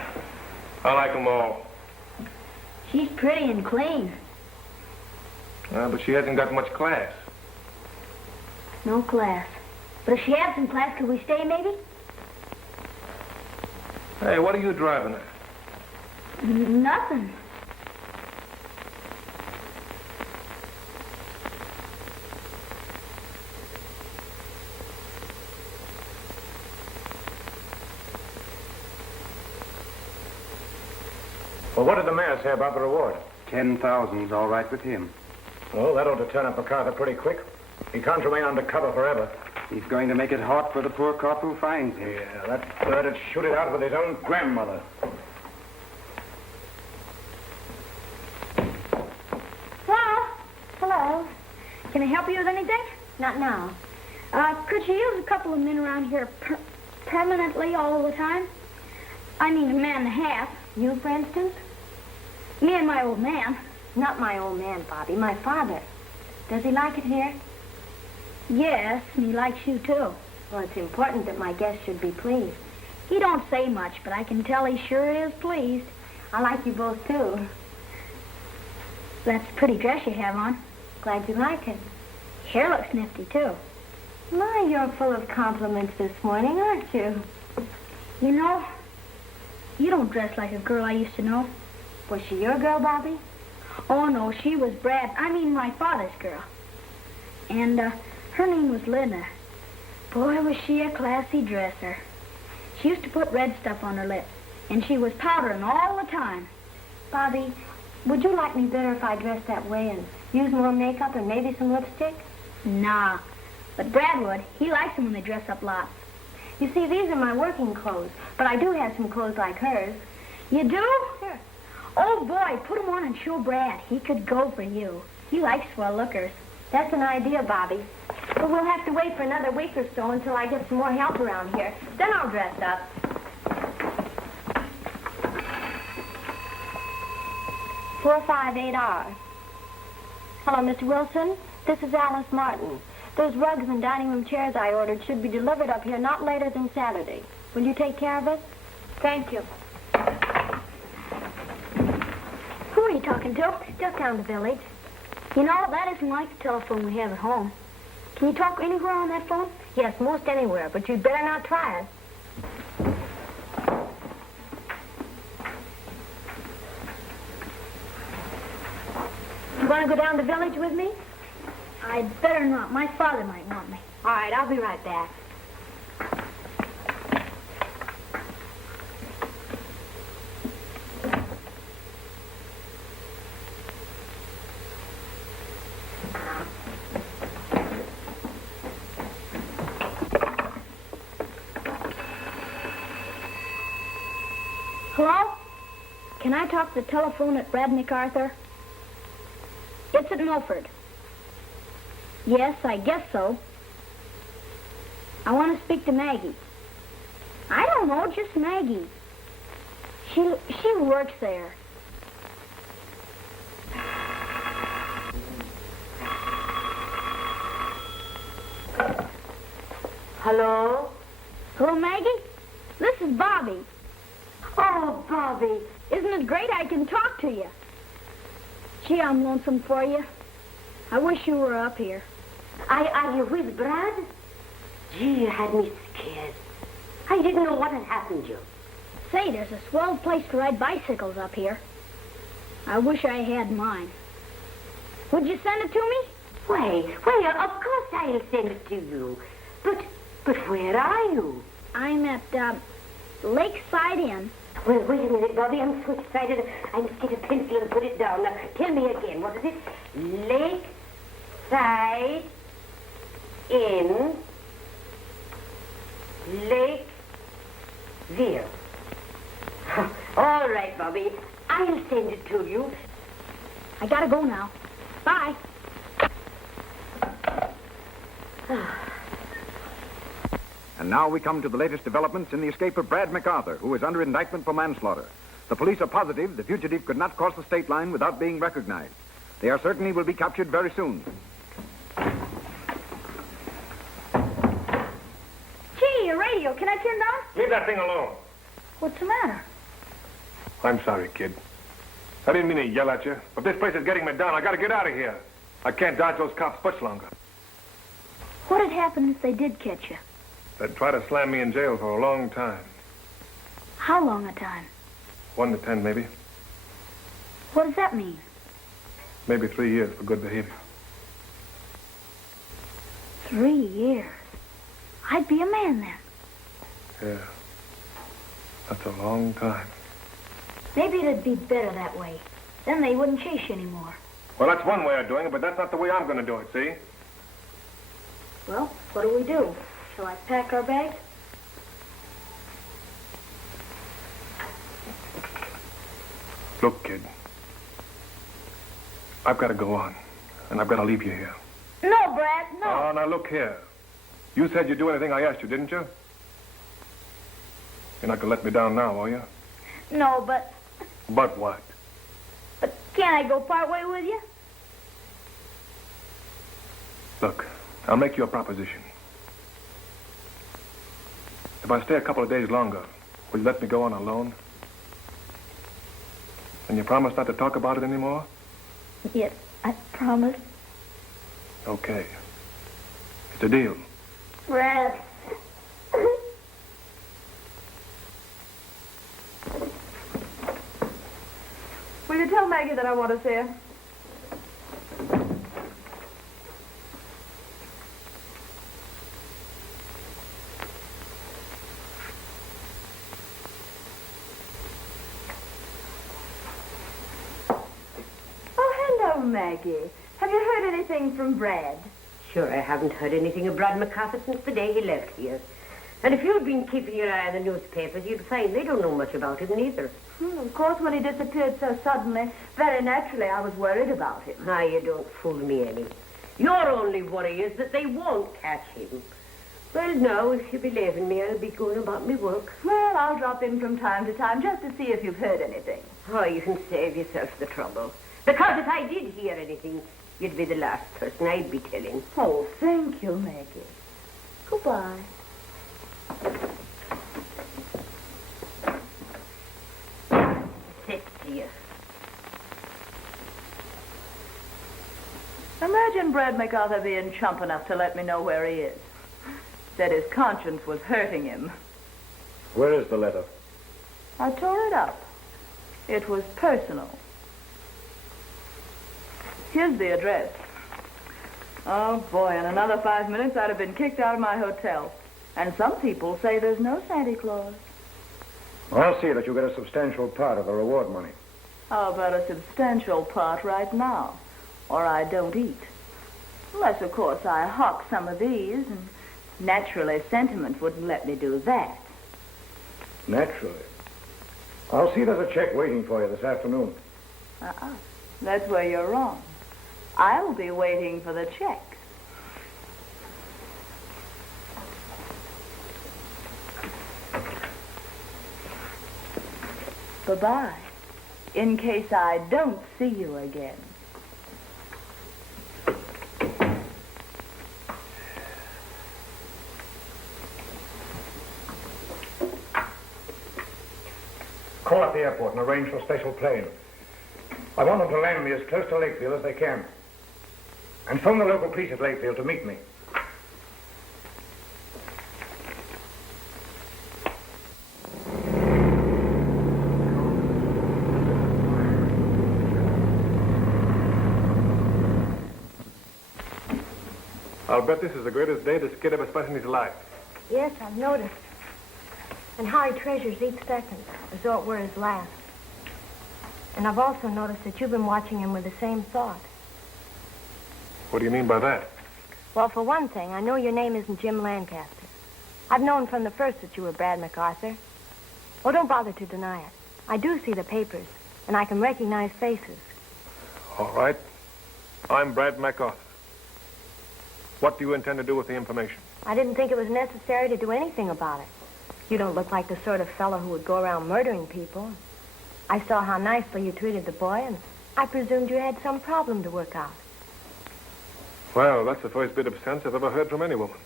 like them all. She's pretty and clean. But she hasn't got much class. No class. But if she had some class, could we stay, maybe? Hey, what are you driving at? Nothing. Well, what did the mayor say about the reward? 10,000's all right with him. Oh, that ought to turn up McArthur pretty quick. He can't remain undercover forever. He's going to make it hot for the poor cop who finds him. Yeah, that bird would shoot it out with his own grandmother. Hello? Hello. Can I help you with anything? Not now. Could you use a couple of men around here permanently all the time? I mean, a man and a half. You, for instance? Me and my old man. Not my old man, Bobby. My father. Does he like it here? Yes, and he likes you, too. Well, it's important that my guest should be pleased. He don't say much, but I can tell he sure is pleased. I like you both, too. That's a pretty dress you have on. Glad you like it. Hair looks nifty, too. My, you're full of compliments this morning, aren't you? You know, you don't dress like a girl I used to know. Was she your girl, Bobby? Oh, no, she was my father's girl. And, her name was Linda. Boy, was she a classy dresser. She used to put red stuff on her lips, and she was powdering all the time. Bobby, would you like me better if I dressed that way and use more makeup and maybe some lipstick? Nah, but Brad would. He likes them when they dress up lots. You see, these are my working clothes, but I do have some clothes like hers. You do? Sure. Oh, boy, put them on and show Brad. He could go for you. He likes swell lookers. That's an idea, Bobby. But we'll have to wait for another week or so until I get some more help around here. Then I'll dress up. $458. Hello, Mr. Wilson. This is Alice Martin. Those rugs and dining room chairs I ordered should be delivered up here not later than Saturday. Will you take care of it? Thank you. Who are you talking to? Just down the village. You know, that isn't like the telephone we have at home. Can you talk anywhere on that phone? Yes, most anywhere, but you'd better not try it. You want to go down the village with me? I'd better not. My father might want me. All right, I'll be right back. Hello? Can I talk to the telephone at Brad McArthur? It's at Milford. Yes, I guess so. I want to speak to Maggie. I don't know, just Maggie. She works there. Hello? Hello, Maggie? This is Bobby. Oh, Bobby. Isn't it great I can talk to you? Gee, I'm lonesome for you. I wish you were up here. Are you with Brad? Gee, you had me scared. I didn't know what had happened to you. Say, there's a swell place to ride bicycles up here. I wish I had mine. Would you send it to me? Why, of course I'll send it to you. But where are you? I'm at, Lakeside Inn. Well, wait a minute, Bobby. I'm so excited. I must get a pencil and put it down. Now, tell me again. What is it? Lakeside Inn. Lakeville. All right, Bobby. I'll send it to you. I gotta go now. Bye. And now we come to the latest developments in the escape of Brad McArthur, who is under indictment for manslaughter. The police are positive the fugitive could not cross the state line without being recognized. They are certain he will be captured very soon. Gee, your radio. Can I turn it on? Leave that thing alone. What's the matter? I'm sorry, kid. I didn't mean to yell at you, but this place is getting me down. I gotta get out of here. I can't dodge those cops much longer. What'd happen if they did catch you? They'd try to slam me in jail for a long time. How long a time? 1 to 10, maybe. What does that mean? Maybe 3 years for good behavior. 3 years? I'd be a man then. Yeah. That's a long time. Maybe it'd be better that way. Then they wouldn't chase you anymore. Well, that's one way of doing it, but that's not the way I'm going to do it, see? Well, what do we do? Shall I pack our bags? Look, kid. I've got to go on, and I've got to leave you here. No, Brad, no. Oh, now look here. You said you'd do anything I asked you, didn't you? You're not going to let me down now, are you? No, but... But what? But can't I go part way with you? Look, I'll make you a proposition. If I stay a couple of days longer, will you let me go on alone? And you promise not to talk about it anymore? Yes, I promise. Okay. It's a deal. Brad. Will you tell Maggie that I want to see her? Maggie, have you heard anything from Brad? Sure, I haven't heard anything of Brad McArthur since the day he left here. And if you'd been keeping your eye on the newspapers, you'd find they don't know much about him neither. Of course, when he disappeared so suddenly, very naturally, I was worried about him. Ah, you don't fool me any. Your only worry is that they won't catch him. Well, now, if you believe in me, I'll be going about my work. Well, I'll drop in from time to time just to see if you've heard anything. Oh, you can save yourself the trouble. Because if I did hear anything, you'd be the last person I'd be telling. Oh, thank you, Maggie. Goodbye. Sit here. Imagine Brad McArthur being chump enough to let me know where he is. Said his conscience was hurting him. Where is the letter? I tore it up. It was personal. Here's the address. Oh, boy, in another 5 minutes, I'd have been kicked out of my hotel. And some people say there's no Santa Claus. I'll see that you get a substantial part of the reward money. How about a substantial part right now? Or I don't eat. Unless, of course, I hawk some of these, and naturally, sentiment wouldn't let me do that. Naturally. I'll see there's a check waiting for you this afternoon. That's where you're wrong. I'll be waiting for the check. Bye-bye, in case I don't see you again. Call up the airport and arrange for a special plane. I want them to land me as close to Lakefield as they can. And phone the local police at Lakefield to meet me. I'll bet this is the greatest day this kid ever spent in his life. Yes, I've noticed. And how he treasures each second, as though it were his last. And I've also noticed that you've been watching him with the same thought. What do you mean by that? Well, for one thing, I know your name isn't Jim Lancaster. I've known from the first that you were Brad McArthur. Oh, don't bother to deny it. I do see the papers, and I can recognize faces. All right. I'm Brad McArthur. What do you intend to do with the information? I didn't think it was necessary to do anything about it. You don't look like the sort of fellow who would go around murdering people. I saw how nicely you treated the boy, and I presumed you had some problem to work out. Well, that's the first bit of sense I've ever heard from any woman.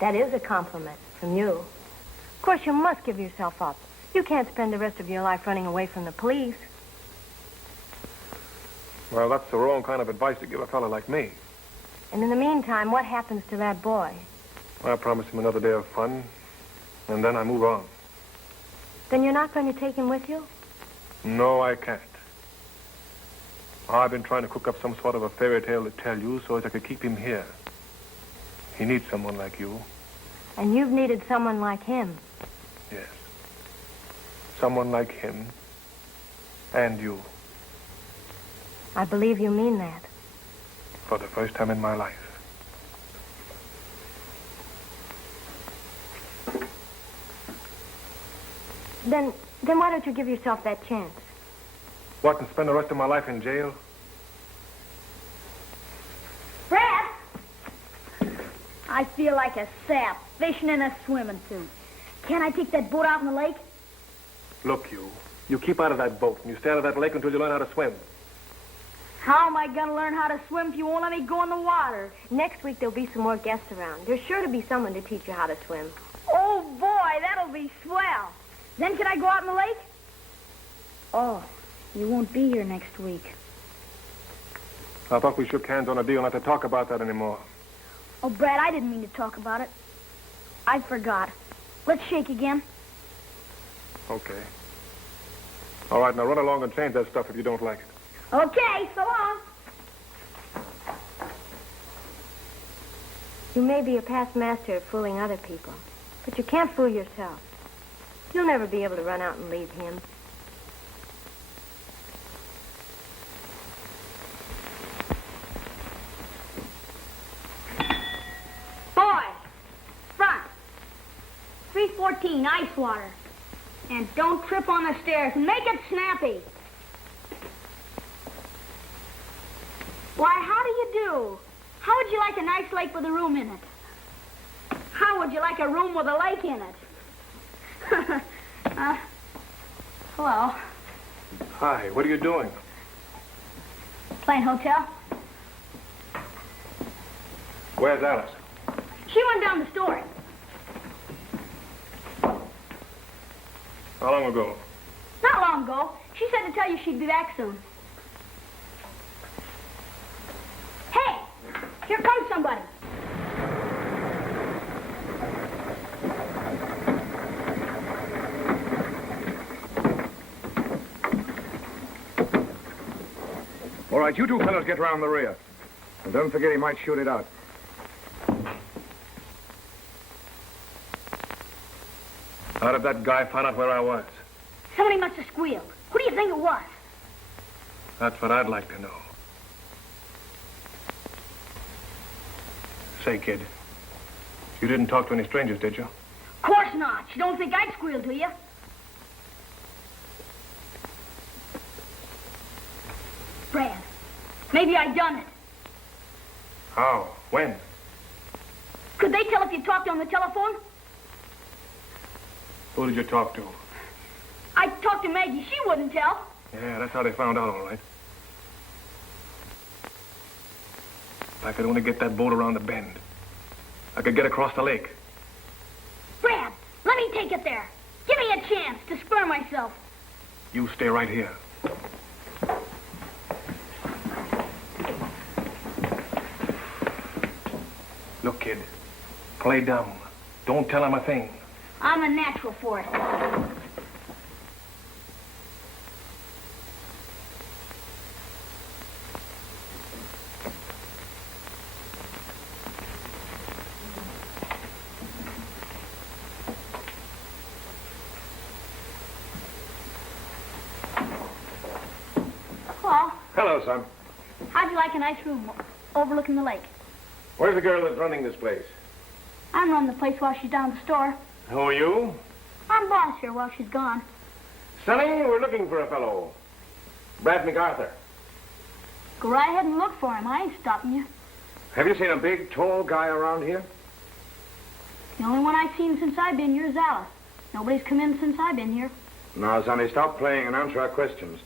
That is a compliment from you. Of course, you must give yourself up. You can't spend the rest of your life running away from the police. Well, that's the wrong kind of advice to give a fellow like me. And in the meantime, what happens to that boy? I promised him another day of fun, and then I move on. Then you're not going to take him with you? No, I can't. I've been trying to cook up some sort of a fairy tale to tell you so as I could keep him here. He needs someone like you. And you've needed someone like him? Yes. Someone like him and you. I believe you mean that. For the first time in my life. Then why don't you give yourself that chance? What, and spend the rest of my life in jail? Brad! I feel like a sap fishing in a swimming suit. Can't I take that boat out in the lake? Look, you keep out of that boat, and you stay out of that lake until you learn how to swim. How am I going to learn how to swim if you won't let me go in the water? Next week, there'll be some more guests around. There's sure to be someone to teach you how to swim. Oh, boy, that'll be swell. Then can I go out in the lake? Oh, you won't be here next week. I thought we shook hands on a deal not to talk about that anymore. Oh, Brad, I didn't mean to talk about it. I forgot. Let's shake again. Okay. All right, now run along and change that stuff if you don't like it. Okay, so long. You may be a past master at fooling other people, but you can't fool yourself. You'll never be able to run out and leave him. Boys, front. 314, ice water. And don't trip on the stairs, and make it snappy. Why, how do you do? How would you like a nice lake with a room in it? How would you like a room with a lake in it? Hello. Hi, what are you doing? Playing hotel? Where's Alice? She went down the story. How long ago? Not long ago. She said to tell you she'd be back soon. Hey, here comes somebody. All right, you two fellows get round the rear. And don't forget he might shoot it out. How did that guy find out where I was? Somebody must have squealed. Who do you think it was? That's what I'd like to know. Say, kid, you didn't talk to any strangers, did you? Of course not. You don't think I'd squeal, do you? Brad, maybe I done it. How? When? Could they tell if you talked on the telephone? Who did you talk to? I talked to Maggie. She wouldn't tell. Yeah, that's how they found out, all right. If I could only get that boat around the bend, I could get across the lake. Brad, let me take it there. Give me a chance to spur myself. You stay right here. Look, kid, play dumb. Don't tell him a thing. I'm a natural for it. Paul, Hello, son. how'd you like a nice room overlooking the lake? Where's the girl that's running this place? I'm running the place while she's down at the store. Who are you? I'm boss here while she's gone. Sonny, we're looking for a fellow. Brad McArthur. Go right ahead and look for him. I ain't stopping you. Have you seen a big, tall guy around here? The only one I've seen since I've been here is Alice. Nobody's come in since I've been here. Now, Sonny, stop playing and answer our questions.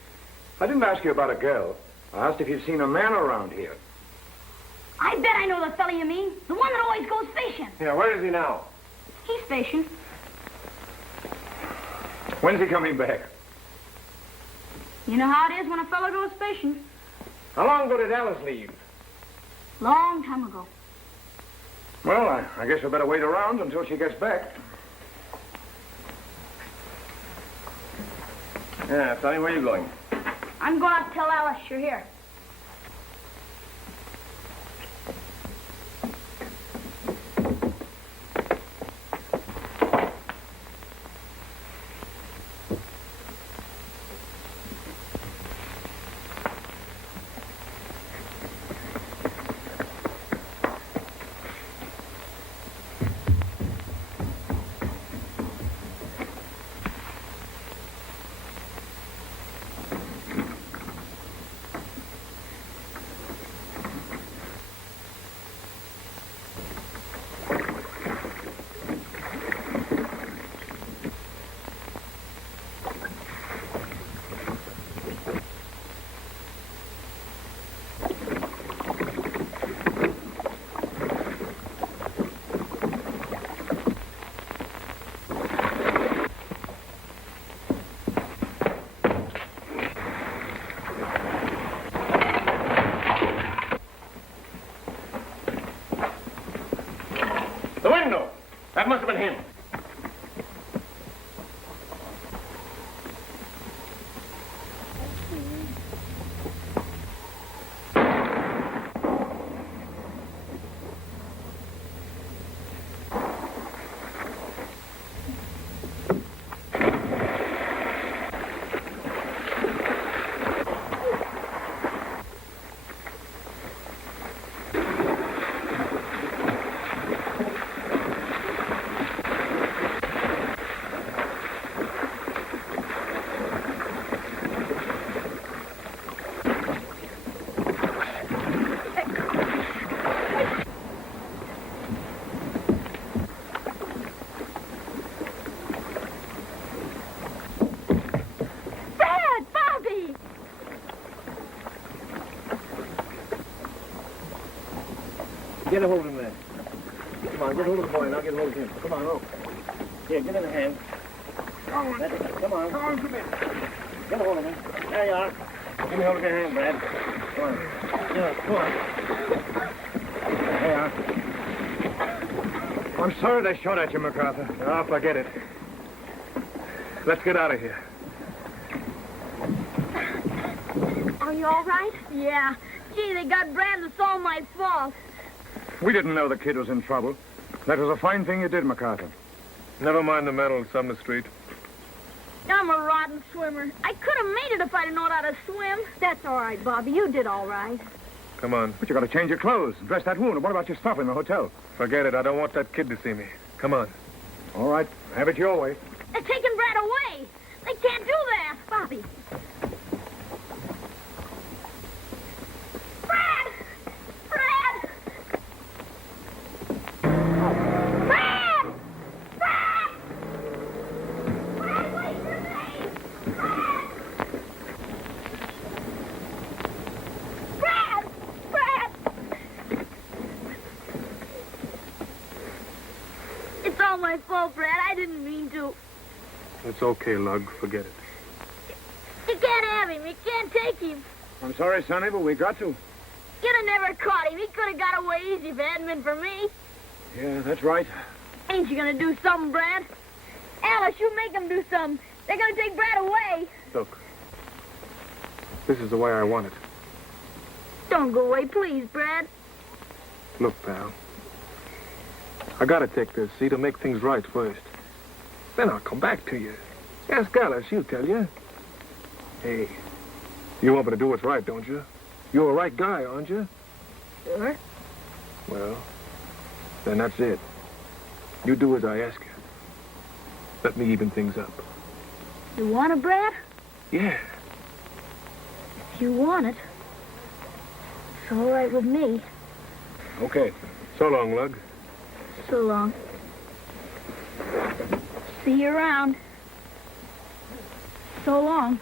I didn't ask you about a girl. I asked if you've seen a man around here. I bet I know the fella you mean. The one that always goes fishing. Yeah, where is he now? He's fishing. When's he coming back? You know how it is when a fella goes fishing. How long ago did Alice leave? Long time ago. Well, I guess we better wait around until she gets back. Yeah, Sonny, where are you going? I'm going to tell Alice you're here. The window. That must have been him. Get a hold of him then. Come on, get hold of the boy and I'll get a hold of him. Come on, oh. Here, give him a hand. That's it. Come on. Come on, come in. Get a hold of him. There you are. Give me hold of your hand, Brad. Come on. Yeah, come on. There you are. I'm sorry they shot at you, McArthur. Oh, forget it. Let's get out of here. Are you all right? Yeah. Gee, they got Brad. It's all my fault. We didn't know the kid was in trouble. That was a fine thing you did, McArthur. Never mind the medal, Sumner Street. I'm a rotten swimmer. I could have made it if I'd known how to swim. That's all right, Bobby. You did all right. Come on. But you got to change your clothes, dress that wound. And what about your stuff in the hotel? Forget it. I don't want that kid to see me. Come on. All right. Have it your way. They're taking Brad away. They can't do that. Bobby. Brad! Brad! Brad! Brad! Brad, wait for me! Brad! Brad! It's all my fault, Brad. I didn't mean to. It's okay, Lug. Forget it. You can't take him. I'm sorry, Sonny, but we got to. You'd have never caught him. He could have got away easy if it hadn't been for me. Yeah, that's right. Ain't you gonna do something, Brad? Alice, you make them do something. They're gonna take Brad away. Look, this is the way I want it. Don't go away, please, Brad. Look, pal, I gotta take this, see, to make things right first. Then I'll come back to you. Ask Alice, she'll tell you. Hey, you want me to do what's right, don't you? You're a right guy, aren't you? Sure. Well, then that's it. You do as I ask you. Let me even things up. You want it, Brad? Yeah. If you want it, it's all right with me. Okay. So long, Lug. So long. See you around. So long.